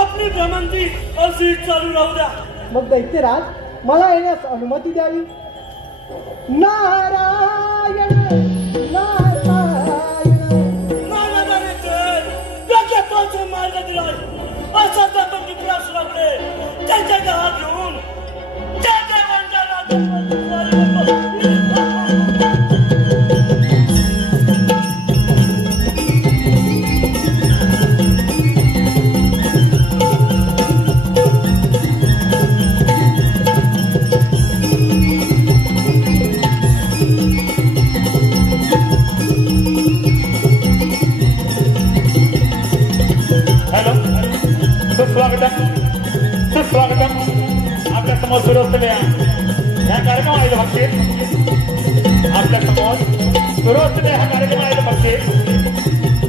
आपली भ्रमंती अशी चालू राहू द्या. मग दैत्यराज, मला येण्यास अनुमती द्यावी. नारायण नारायण नारदाने तर डोक्यापासून मार्ग दिलाय. असा जातो त्रिपुरासुराकडे त्याचे 10 हात घेऊन त्या देवांच्या राज्यांवरती स्वारी करतो. समोर सुरू असलेल्या ह्या कार्यक्रम आहे बघते आपल्या समोर सुरू असलेल्या हा कार्यक्रम आहे बघते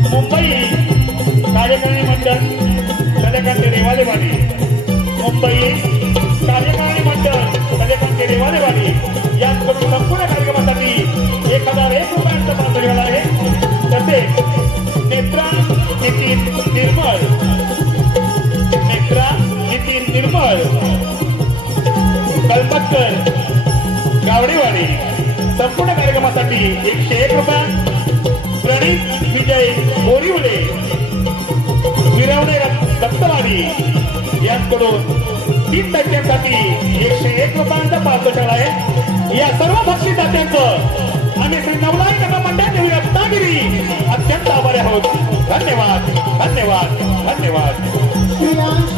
मुंबई कार्यकारिणी मंडळ कलेकांचे रेवालेवाडी मुंबई कार्यकारिणी मंडळ कलेकांचे रेवालेवाडी यांकडून संपूर्ण कार्यक्रमासाठी 1001 रुपयांचा मान मिळाला आहे. तसेच नेत्रा नितीन निर्मळ कल्पतकर गावडेवाडी संपूर्ण कार्यक्रमासाठी 101 रुपया. प्रणित विजय बोरिवले मिरवणे दत्तवाडी यांकडून 3 टक्क्यांसाठी 101 रुपयांचा पारितोषिक आहे. या सर्व बक्षीस दात्यांचं आम्ही श्री नवनाथ कला मंडळ देवी रत्नागिरी अत्यंत आभारी आहोत. धन्यवाद धन्यवाद धन्यवाद. श्रेयांश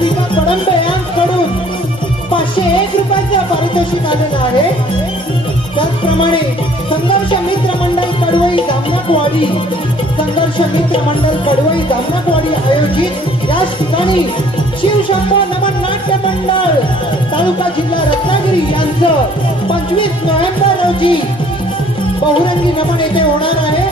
दीपक बडंबे यांकडून 501 रुपयाचं पारितोषिक आलेलं आहे. त्याचप्रमाणे संघर्ष मित्र मंडळ कडवई धामणकवाडी आयोजित याच ठिकाणी शिवशंभो नमन नाट्य मंडळ तालुका जिल्हा रत्नागिरी यांचं 25 नोव्हेंबर रोजी बहुरंगी नमन येथे होणार आहे.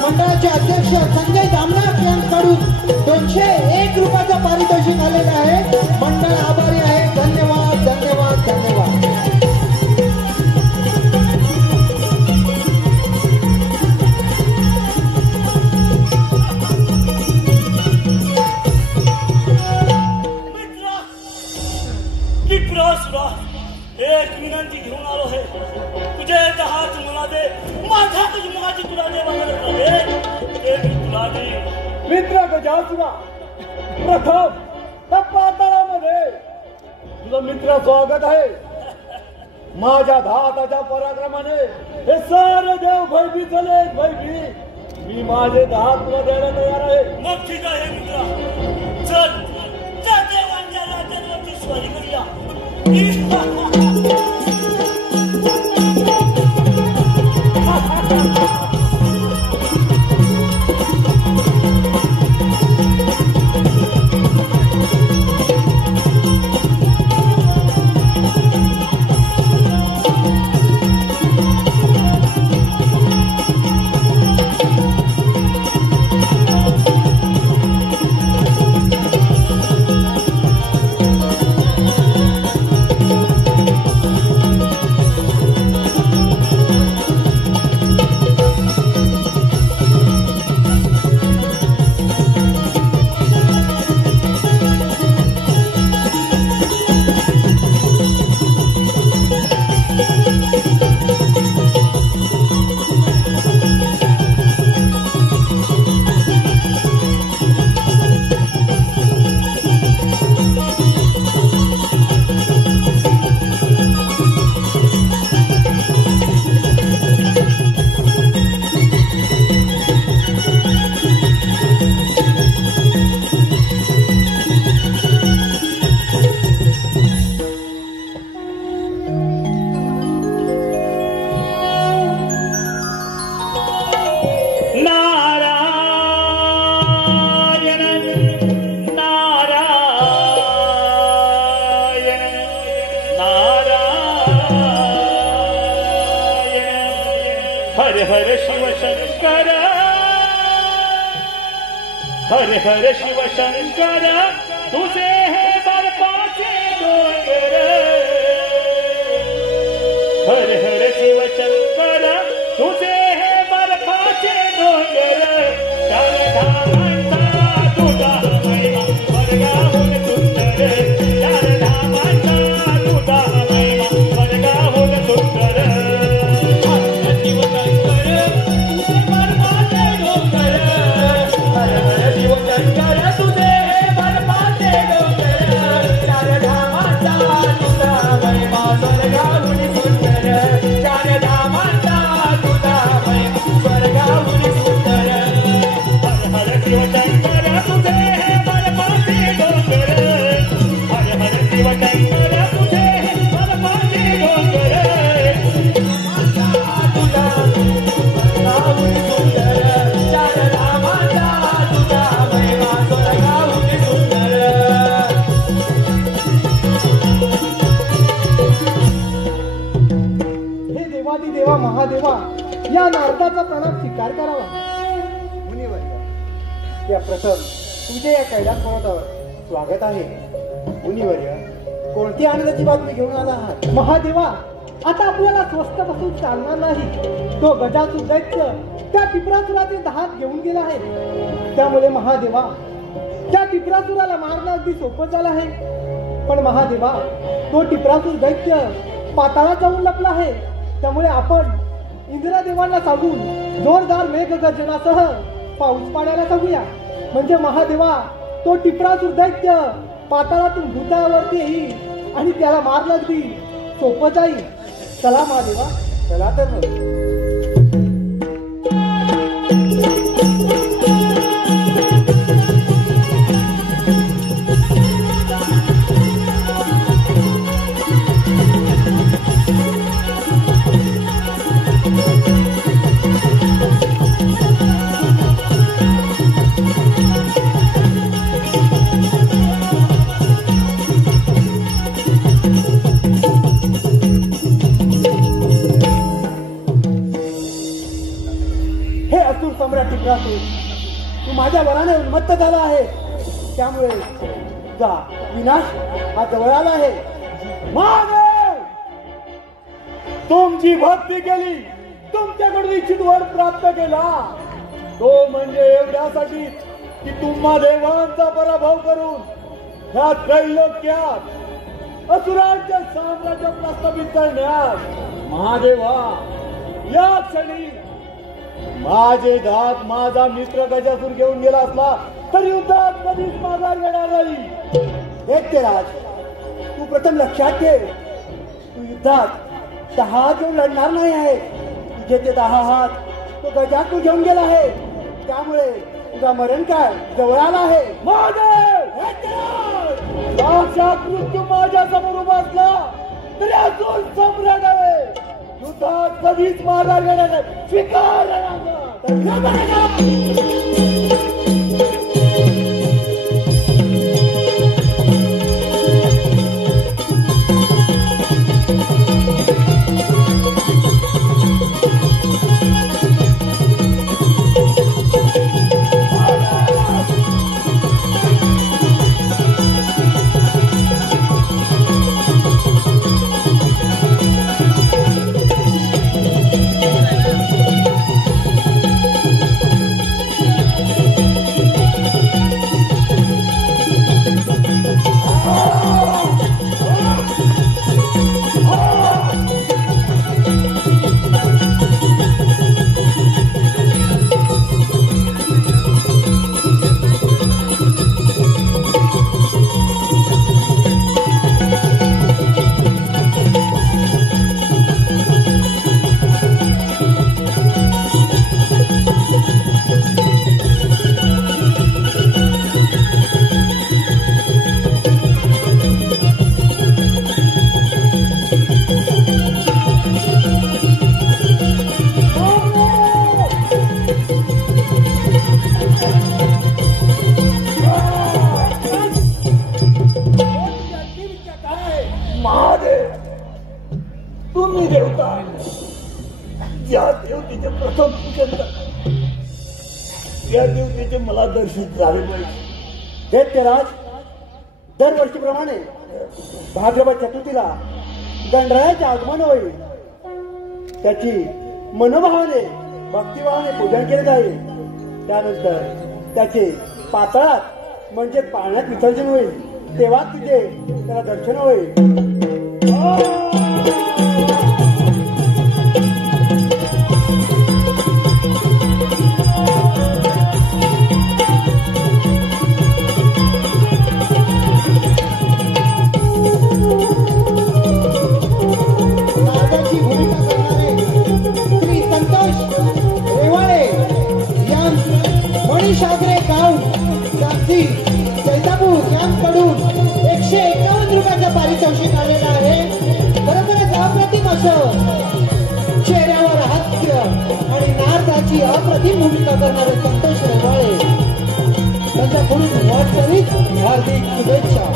मंडळाचे अध्यक्ष संजय दामनाथ यांकडून 201 रुपयाचं पारितोषिक आलेलं आहे. मंडळ आभारी आहे. धन्यवाद धन्यवाद धन्यवाद. एक विनंती घेऊन आलो आहे. तुझे 10 हात मला दे. माझा तुझी मुलाची तुला दे ते मी तुला दे. मित्र गजासुरा प्रथम त्या पाताळामध्ये तुझं मित्र स्वागत आहे. माझ्या 10 हाताच्या पराक्रमाने हे सारे देव भयभीत झाले. भयभीत मी माझे 10 हात तुला द्यायला तयार आहे. मग ठीक आहे मित्रा. चल त्या देवांच्या राज्यावरती स्वारी करूया. हर हर शिव शंकर तुझे हे बर्फाचे डोंगर. हर हर शिव शंकर तुझे हे बर्फाचे डोंगर. चार धामांचा तुझा महिमा स्वर्गाहून सुंदर. चार धामांचा तुझा महिमा स्वर्गाहून सुंदर. शिव शंकर तुझे बर्फाचे डोंगर. हर हर शिव शंकर तुझे हे बर्फाचे डोंगर. देवा महादेवा या नारदाचा प्रणाम स्वीकार करावा. मुनिवर्य, या प्रथम तुमच्या या कैलास पर्वतावर स्वागत आहे. मुनिवर्य, कोणती आनंदाची बातमी घेऊन आला आहात? महादेवा, आता आपल्याला स्वस्थ बसून चालणार नाही. तो गजासुर दैत्य त्या टिपरासुराचे हात घेऊन गेला आहे. त्यामुळे महादेवा, त्या टिपरासुराला मारणं अगदी सोपं झालं आहे. पण महादेवा, तो टिपरासुर दैत्य पाताळात जाऊन लपला आहे. त्यामुळे आपण इंद्रदेवांना सांगून जोरदार मेघगर्जनासह पाऊस पाडायला सांगूया. म्हणजे महादेवा, तो टिपरासुर दैत्य पाताळातून भूतावरती येईल आणि त्याला मारणं अगदी सोपं जाईल. चला महादेवा, चला तर मग. सम्राट टिपरासुर, तू माझ्या वराने उन्मत्त झाला आहे. त्यामुळे तुझा विनाश हा जवळ आला आहे. महादेव, तुमची भक्ती केली, तुमच्याकडून इच्छित वर प्राप्त केला, तो म्हणजे एवढ्यासाठी की तुम्हा देवांचा पराभव करून ह्या त्रैलोक्यात असुरांचे साम्राज्य प्रस्थापित करण्यास. महादेवा, या क्षणी माझे धाक माझा मित्र गजासूर घेऊन गेला असला तरी युद्धात कधीच माघार घेणार नाही. दैत्यराज, तू प्रथम लक्षात ठेव, तू युद्धात 10 हात घेऊन लढणार नाही आहे. तुझे ते 10 हात तो गजासूर घेऊन गेला आहे. त्यामुळे तुझा मरण काळ जवळ आला आहे. महादेव, साक्षात मृत्यू माझ्या समोर उभा असला तरी अजून सम्राट आहे. युद्धात कधीच माघार घेणार नाही. स्वीकार. मला दर्शित झाले पाहिजे. दैत्यराज, दरवर्षीप्रमाणे भाद्रपद चतुर्थीला गणरायाचे आगमन होईल. त्याची मनोभावाने भक्तिभावाने पूजन केले जाईल. त्यानंतर त्याचे पाताळात म्हणजे पाण्यात विसर्जन होईल. तेव्हा तिथे त्याला दर्शन होईल. शास्त्रे गाव जागती जैतापूर यांकडून 151 रुपयाचं पारितोषिक आलेलं आहे. खरोखरच अप्रतिम असं चेहऱ्यावर हास्य आणि नारदाची अप्रतिम भूमिका करणारे संतोष रेवाळे त्यांच्याकडून वाटचालीत हार्दिक शुभेच्छा.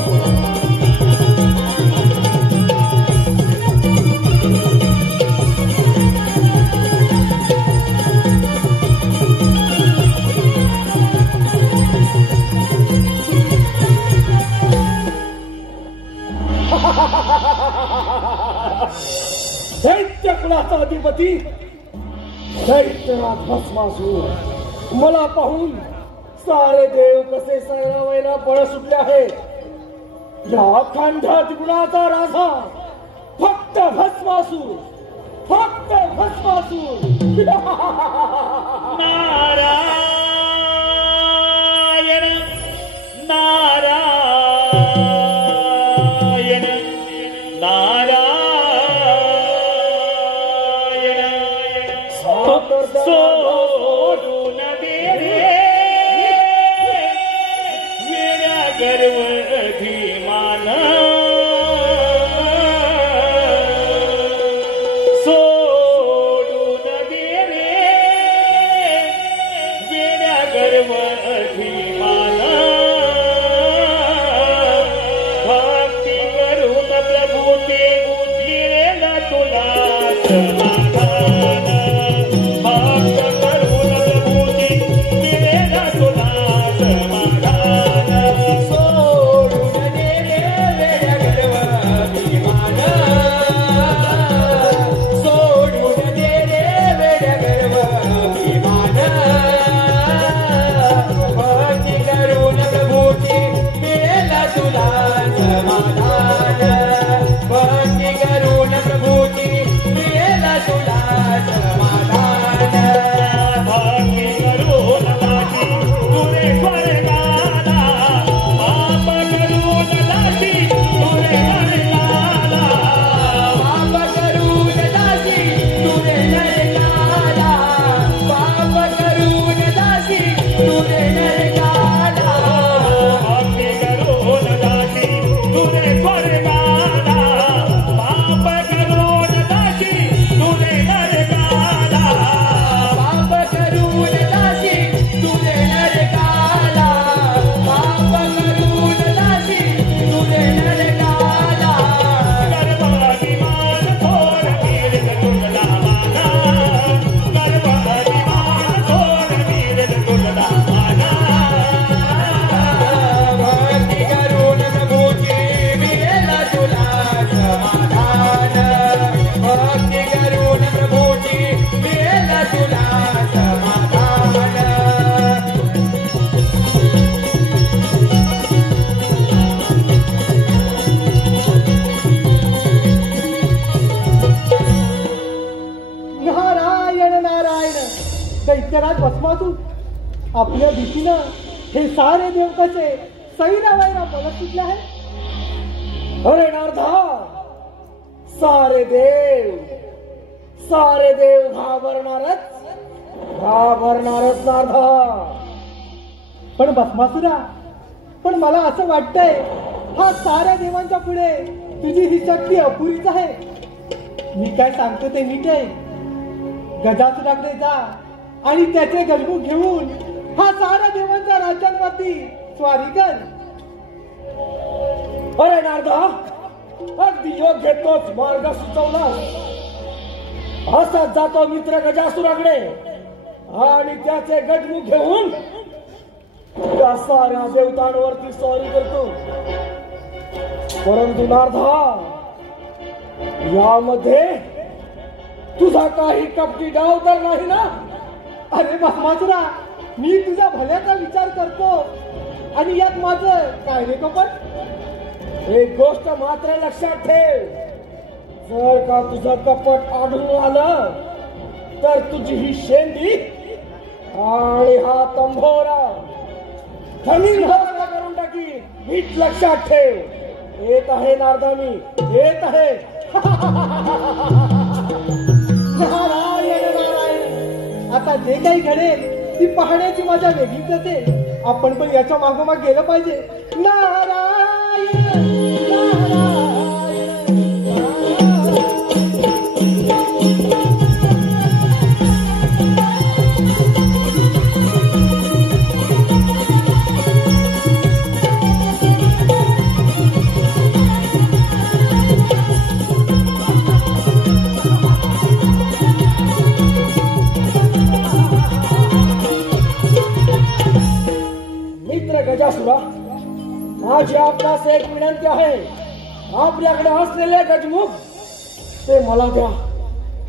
दैत्य कुळाचा अधिपती दैत्यनाथ भस्मासूर मला पाहून सारे देव कसे सैरावैरा पळ सुटले आहेत. या खंडात गुणाचा राजा फक्त भस्मासूर, फक्त भस्मासूर. नारायण नारायण नारायण सोडून दे रे वेड्या गर्व अभिमान. सोडून दे रे वेड्या गर्व अभिमान. भक्ती करून प्रभू ते मिळेल तुला समाधान. भक्त करून प्रभू ते मिळेल तुला समाधान. सोडून दे रे वेड्या गर्व अभिमान. सोडून दे रे वेड्या गर्व अभिमान. भक्ती करून प्रभूची मिळेल तुला समाधान. भक्ती करून प्रभूची मिळेल तुला समाधान. भक्ती करून दासी तुरे स्वर्गाला. पाप करून दासी तुरे नरकाला. पाप करून दासी तुरे नरकाला. पाप करून दासी तुरे नरकाला. भक्ती करून दासी तुरे स्वर्गाला. पाप करून दासी तुरे नरकाला. पाप करून दासी तुरे नरकाला. पाप करून दासी तुरे नरकाला. गर्भाभिमान थोर वीर तुझला माना. गर्भाभिमान थोर वीर तुझला माना. भक्ती करून प्रभूची मिळेल तुला समाधान. भक्ती करून प्रभूची मिळेल तुला समाधान. नारायण नारायण. दैत्यराज भस्मासूर आपल्या भीतीनं हे सारे देव कसे सैरावैरा पळत सुटले आहे. अरे नारदा, सारे देव घाबरणारच नारदा. पण भस्मासुरा, पण मला असं वाटतंय हा साऱ्या देवांच्या पुढे तुझी ही शक्ती अपुरीच आहे. मी काय सांगतो ते नीट आहे. गजासुराकडे जा आणि त्याचे गजबूक घेऊन हा साऱ्या देवांच्या राज्यांवरती स्वारी कर. अरे नारदा, अगदी योग्य तोच मार्ग सुचवलास. असाच जातो मित्र गजासुराकडे आणि त्याचे गजबूक घेऊन त्या साऱ्या देवतांवरती स्वारी करतो. परंतु नारदा, यामध्ये तुझा काही कपटी डाव तर नाही ना? अरे भस्मासुरा, मी तुझ्या भल्याचा विचार करतो आणि यात माझं काय रे कपट. एक गोष्ट मात्र लक्षात ठेव, जर का तुझं कपट आढळून आलं तर तुझी ही शेंडी आणि हा तंबोरा जमीन भोसला करून टाकी. नीट लक्षात ठेव. येत आहे नारदा, मी येत आहे. नारायण नारायण. आता जे काही घडेल ती पाहण्याची मजा वेगळीच असेल. आपण पण याच्या मागोमाग गेलं पाहिजे. नारायण नारायण. मित्र गजासुरा, माझी आपणास एक विनंती आहे. आपल्याकडे असलेले गजमुख ते मला द्या.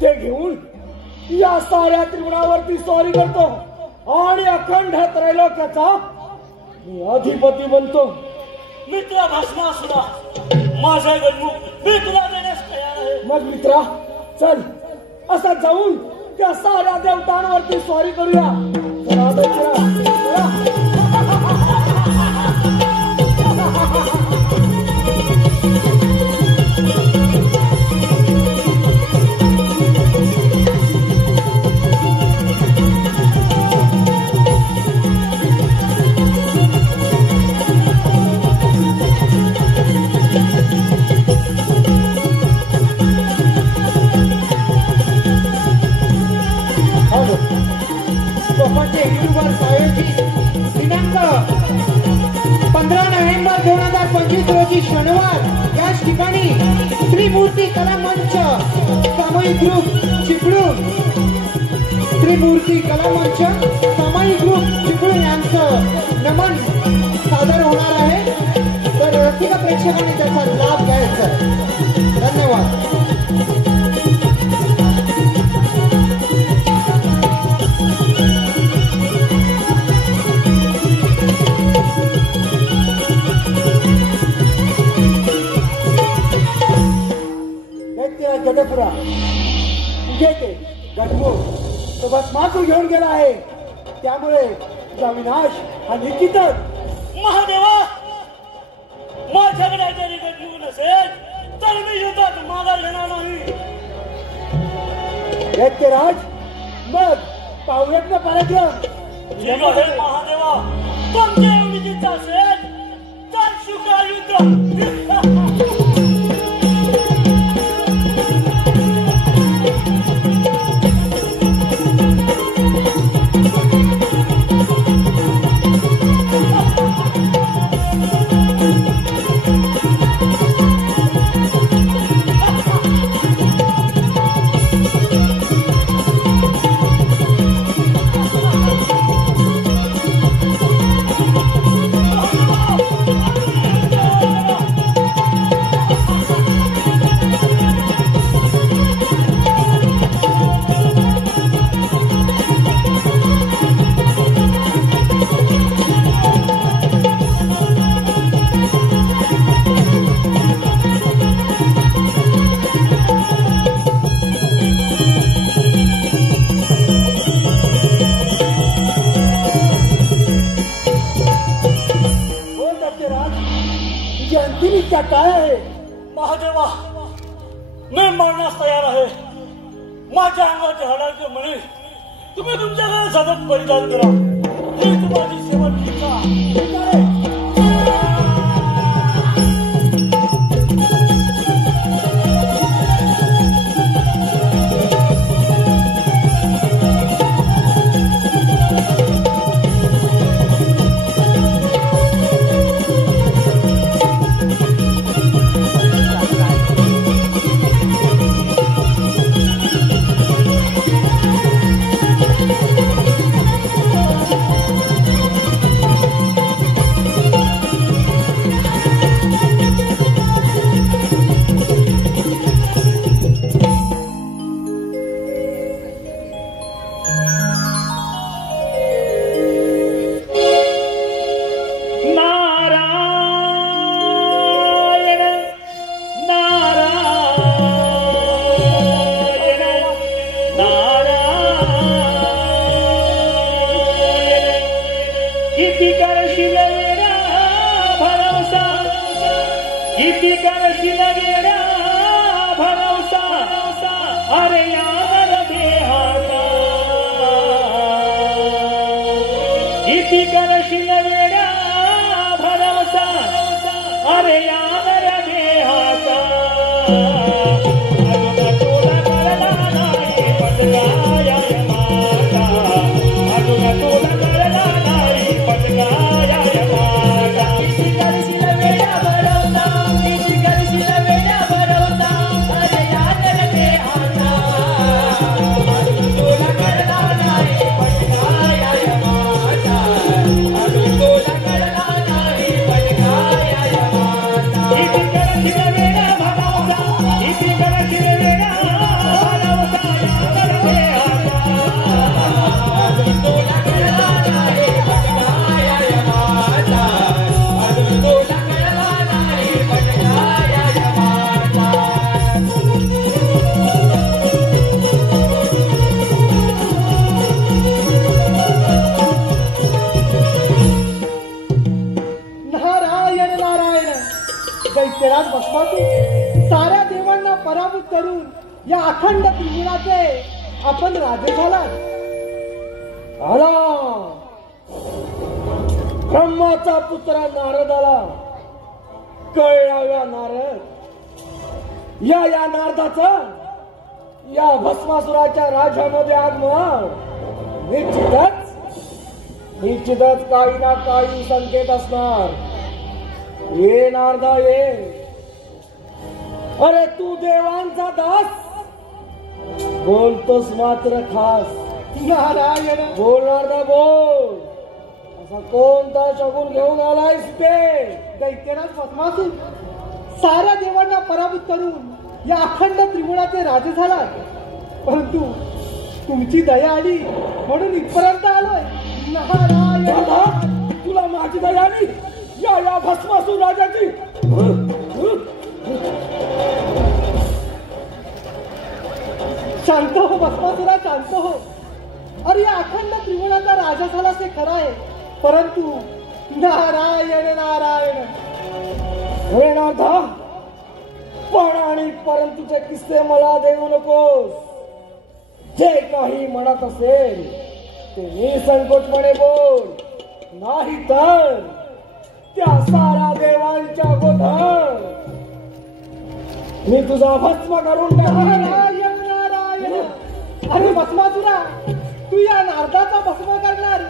ते घेऊन या साऱ्या त्रिगुणावरती स्वारी करतो आणि अखंड त्रैलोक्याचा मी अधिपती बनतो. मित्रा भस्मासुरा, माझा गजमुख मी तुला देण्यास तयार आहे. मग मित्रा चल असा जाऊन त्या साऱ्या देवतांवरती स्वारी करूया. चला चला. दिनांक 15 नोव्हेंबर 2025 रोजी शनिवार याच ठिकाणी त्रिमूर्ती कला मंच सामायिक ग्रुप चिपळूण, त्रिमूर्ती कला मंच सामायिक ग्रुप चिपळूण यांचं नमन सादर होणार आहे. तर रसिक प्रेक्षकांनी त्याचा लाभ घ्यायचा. धन्यवाद. गजपुरा घेते गजमुख तो बस मातू घेऊन गेला आहे. त्यामुळे तुझा विनाश हा निश्चितच. महादेवा, माझ्याकडे जरी गजमुख नसेल तर मी युद्धात माघार घेणार नाही. राज मग पाहुयात ना पराक्रम. ठीक आहे महादेवा, तुमच्या एवढी चिंता असेल तर शुका युद्ध. काय आहे महादेवा? मी मरण्यास तयार आहे. माझ्या अंगाचे हाडाचे मणी तुम्ही तुमच्याकडे सतत परिधान करा. ही तुम्हाला शेवटची इच्छा. Keep it going. Narayan Narayan. दैत्यराज Bhasmasur साऱ्या देवांना पराभूत करून या अखंड त्रिगुणाचे आपण राजे झालात. आला ब्रह्माचा पुत्र नारदाला कळल्या नारद. या नारदाचा या भस्मासुराच्या राज्यामध्ये आगमन निश्चितच काही ना काही संकेत असणार. ये नारदा ये. अरे तू देवांचा दास बोलतोस मात्र खास. नारायण. बोल नारदा बोल. असा कोणता शगुन घेऊन आलायस ते? दैत्यराज भस्मासुर साऱ्या देवांना पराभूत करून या अखंड त्रिगुणाचे राजे झालात. परंतु तुमची दया आली म्हणून इथपर्यंत आलोय. नारायण. दादा तुला माझी दया आली या भस्मासुर राजाची. शांत हो भस्मासुरा शांत हो. अरे या अखंड त्रिगुणाचा राजा झालास ते खरं आहे, परंतु नारायण नारायण. हे नारदा पण आणि परंतुचे किस्से मला देऊ नकोस. जे काही म्हणत असेल ते निसंकोचपणे बोल, नाही तर त्या साऱ्या देवांच्या गोधर मी तुझा भस्म करून टाकेन. नारायण नारायण. अरे भस्मासुरा तू या नारदाचा भस्म करणार.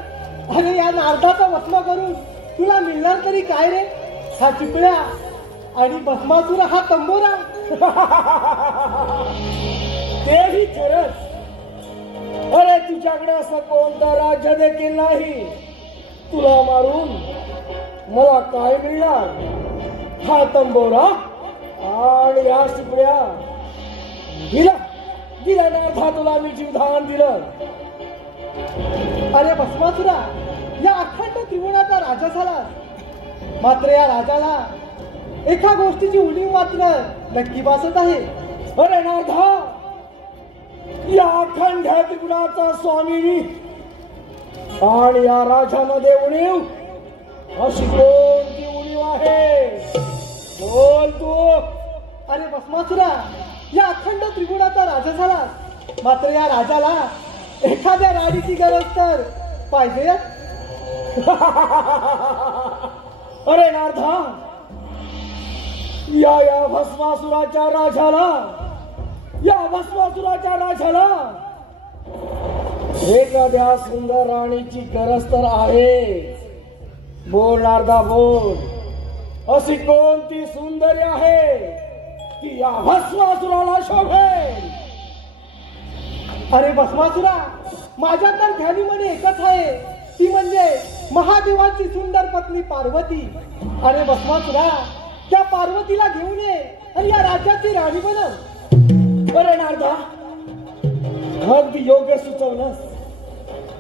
अरे या नारदाचा भस्म करून तुला मिळणार तरी काय रे? हा चिपळ्या आणि भस्मासुरा हा तंबोरा. तेही खरंच. अरे तुझ्याकडे असं कोणतं राज्य देखील नाही. तुला मारून मला काय मिळणार? हा तंबोरा आणि या शिपड्या. दिला नारदा तुला मी जीवदान दिलं. अरे भस्मासुरा या अखंड त्रिगुणाचा राजा झाला, मात्र या राजाला एका गोष्टीची उणीव मात्र नक्की भासत आहे. अरे नारदा या अखंड त्रिगुणाचा स्वामी मी आणि या राजामध्ये उणीव अशी कोणती उणीव आहे? बोल तू. अरे भस्मासुरा या अखंड त्रिगुणाचा राजा झाला, मात्र या राजाला एखाद्या राणीची गरज तर पाहिजे. अरे नारदा या भस्मासुराच्या राजाला एखाद्या सुंदर राणीची गरज तर आहे. बोल नारदा बोल. अशी कोणती सुंदरी आहे ती या भस्मासुराला शोभेल? अरे भस्मासुरा माझ्या तर ध्यानीमनी एकच आहे, ती म्हणजे महादेवाची सुंदर पत्नी पार्वती. अरे भस्मासुरा त्या पार्वतीला घेऊन ये आणि या राज्याची राणी बनव. अरे नारदा अगदी योग्य सुचवलंस.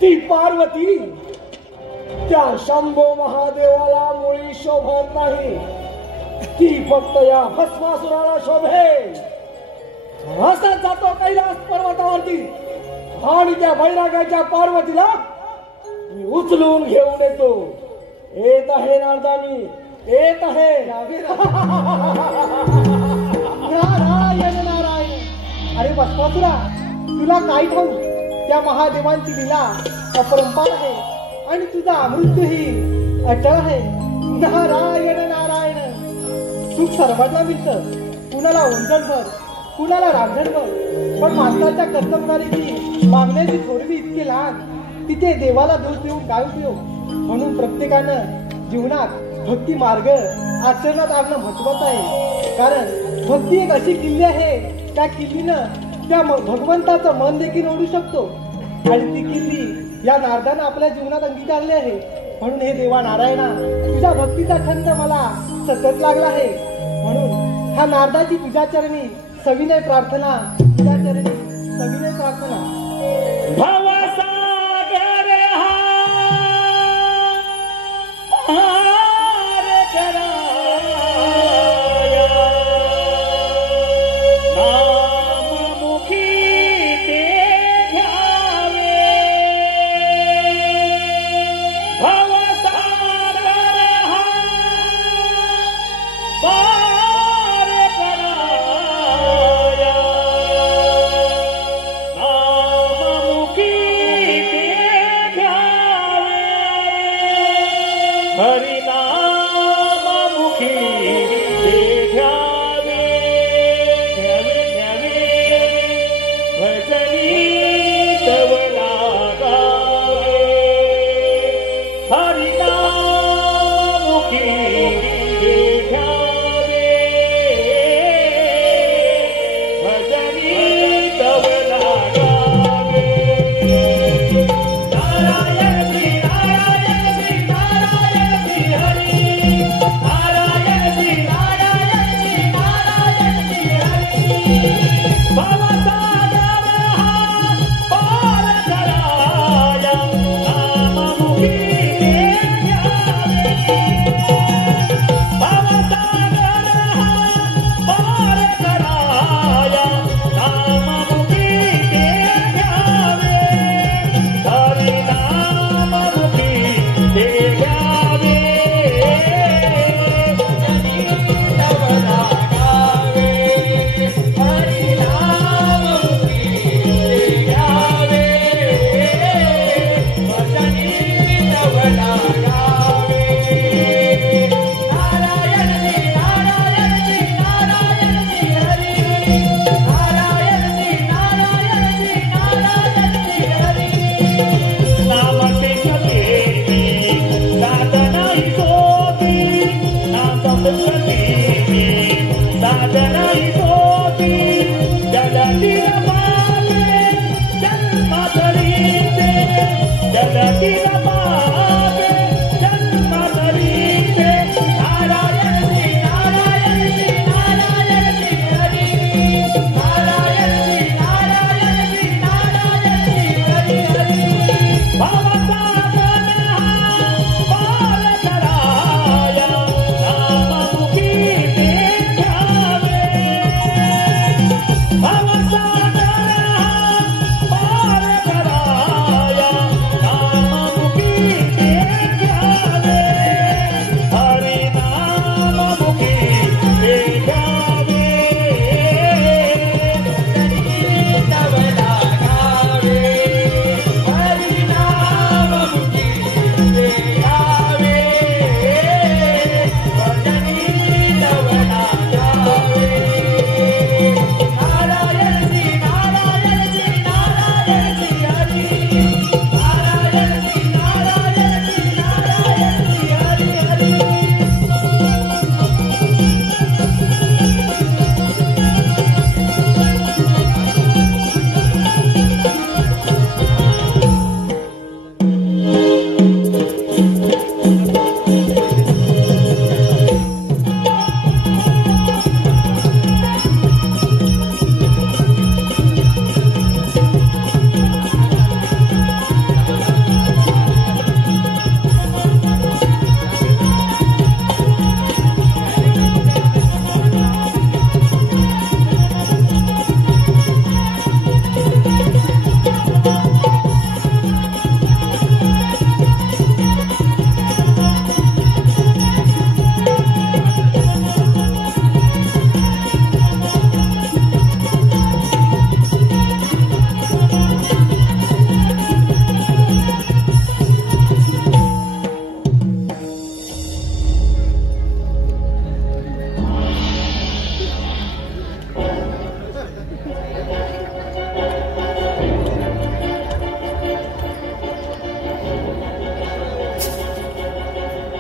ती पार्वती त्या शंभो महादेवाला मुळी शोभत नाही. ती फक्त या भस्मासुराला शोभेल. असा जातो कैलास पर्वतावरती आणि त्या बैरागाच्या पार्वतीला मी उचलून घेऊन येतो. येत आहे नारदा मी येत आहे. नारायण नारायण. अरे भस्मासुरा तुला काय ठाऊक, त्या महादेवांची लीला अपरंपार आहे आणि तुझा मृत्यूही अटळ आहे. नारायण नारायण. तू सर्वांना मिळतं, कुणाला ओंजळभर कुणाला रांजणभर, पण माणसाच्या कर्तव्याची मागण्याची थोरवी इतकी लहान, तिथे देवाला दोष देऊन काय उपयोग? म्हणून प्रत्येकानं जीवनात भक्ती मार्ग आचरणात आणणं महत्वाचं आहे. कारण भक्ती एक अशी किल्ली आहे, त्या किल्लीनं त्या भगवंताचं मन देखील ओढू शकतो. आणि ती किल्ली या नारदानं आपल्या जीवनात अंगीकारली आहे. म्हणून हे देवा नारायणा तुझ्या भक्तीचा छंद मला सतत लागला आहे. म्हणून या नारदाची तुझ्या चरणी सविनय प्रार्थना, तुझ्या चरणी सविनय प्रार्थना. भवसागर हा पार कराया, नाममुखी ते घ्यावे. भवसागर हा पार कराया, नाममुखी ते घ्यावे. हरिनाममुखी ते घ्यावे, घ्यावे घ्यावे. भजनी तव लागावे. हरिनाममुखी ते घ्यावे, भजनी तव लागावे. नारायण श्री नारायण श्री नारायण श्री हरी. नारायण श्री नारायण श्री नारायण श्री हरी. भवसागर हा पार कराया, नाममुखी ते घ्यावे. भवसागर हा पार कराया, नाममुखी ते घ्यावे. हरिनाममुखी ते घ्यावे, भजनी तव लागावे. हरिनाममुखी ते घ्यावे, भजनी तव लागावे. नारायण श्री नारायण श्री नारायण श्री हरी. नारायण श्री नारायण श्री नारायण श्री हरी. नामते जपेती साधना ही सोती, नामसंगती साधना ही सोती. जगतील पावे जन्मातरीते, जगतील पावे जन्मातरीते. नारायण श्री नारायण श्री नारायण श्री हरी. नारायण श्री नारायण श्री नारायण श्री हरी हरी. भवसागर हा पार कराया, नाममुखी ते घ्यावे. भवसागर हा पार कराया, नाममुखी ते घ्यावे. हरिनाममुखी ते घ्यावे, भजनी तव लागावे. हरिनाममुखी ते घ्यावे, भजनी तव लागावे. नारायण श्री नारायण श्री नारायण श्री हरी. नारायण श्री नारायण श्री नारायण श्री हरी हरी.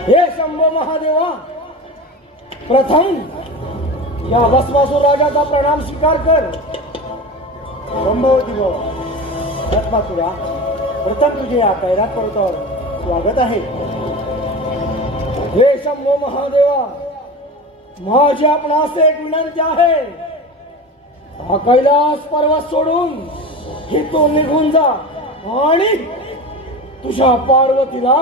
हे शंभो महादेवा, प्रथम या भस्मासूर राजाचा प्रणाम स्वीकार कर. संभवती भस्मासुरा, प्रथम तुझे या कैरात पर्वतावर स्वागत आहे. हे शंभो महादेवा, माझी आपणास एक विनंती आहे. हा कैलास पर्वत सोडून इथून निघून जा आणि तुझ्या पार्वतीला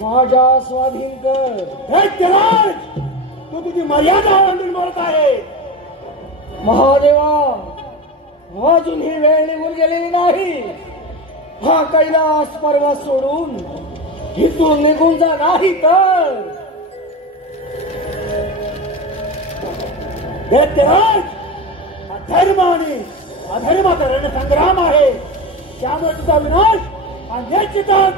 माझ्या स्वाधीन कर. दैत्यराज, तू तुझी मर्यादा ओलांडून बोलत आहे. महादेवा, अजून ही वेळ निघून गेलेली नाही. हा कैलास पर्वत सोडून इथून निघून जा, नाही तर दैत्यराज, अधर्म आणि अधर्माचा रणसंग्राम आहे. त्यामुळे तुझा विनाश हा निश्चितच.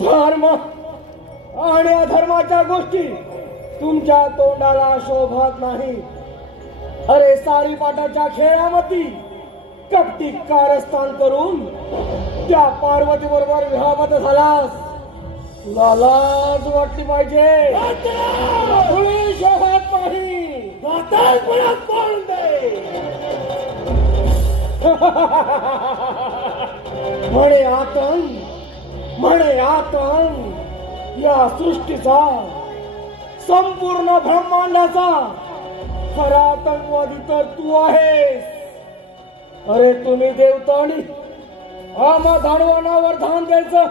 धर्म आणि अधर्माच्या गोष्टी तुमच्या तोंडाला शोभत नाही. अरे सारीपाटाच्या खेळामध्ये कपटी कारस्थान करून त्या पार्वती बरोबर विवाहबद्ध झालास. तुला लाज वाटली पाहिजे. कुणी शोभत नाही. वातावरणात पळून दे. म्हणे आतंक या सृष्टीचा, संपूर्ण ब्रह्मांडाचा खरा आतंकवादी तर तू आहेस. अरे तुम्ही देवतानी आम्हा धाडवानावर धान द्यायचं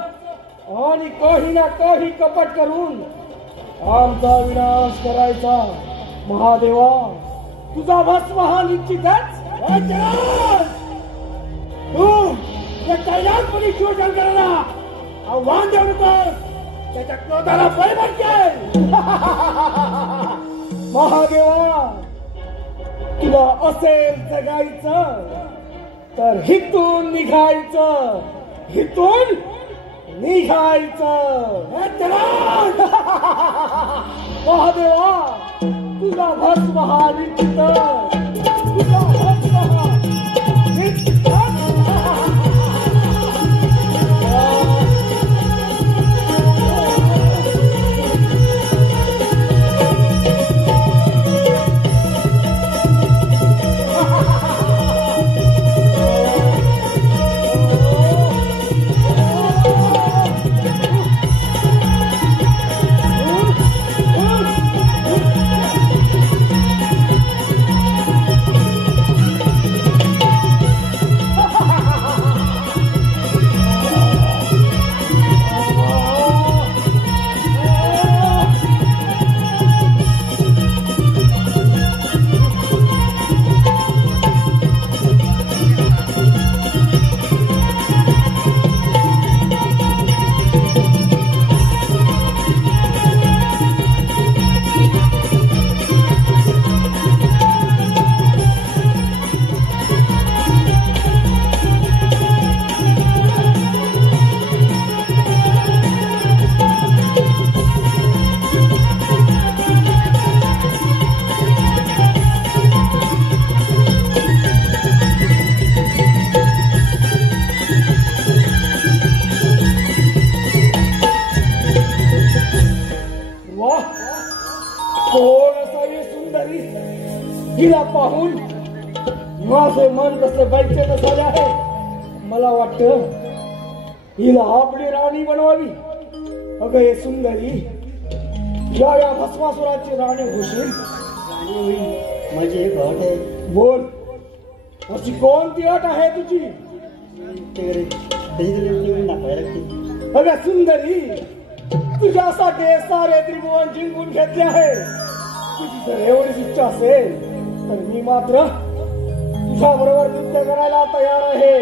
आणि काही ना काही कपट करून आमचा विनाश करायचा. महादेवा, तुझा भस्म हा निश्चितच. तू या कैलासपती शिवशंकराला आव्हान देऊ नकोस. त्याच्या क्रोधाला बळी पडशील. महादेवा, तुला असेल जगायचं तर हितून निघायचं. हितून निघायचं. महादेवा, तुझा भस्म हा निश्चित. तुझा भस्म हा निश्चित. हिला पाहून माझे मन कसे बैठे झाले आहे. मला वाटतं हिला आपली राणी बनवावी. अगं हे सुंदरी, या भस्मासुराची राणी होशील. राणी होईल माझी एक अट आहे. बोल, अशी कोणती अट आहे तुझी? दाखवायला लागते. अगं सुंदरी, तुझ्यासाठी सारे त्रिभुवन जिंकून घेतले आहे. तुझी जर एवढीच इच्छा असेल तर मी मात्र तुझ्या बरोबर नृत्य करायला तयार आहे.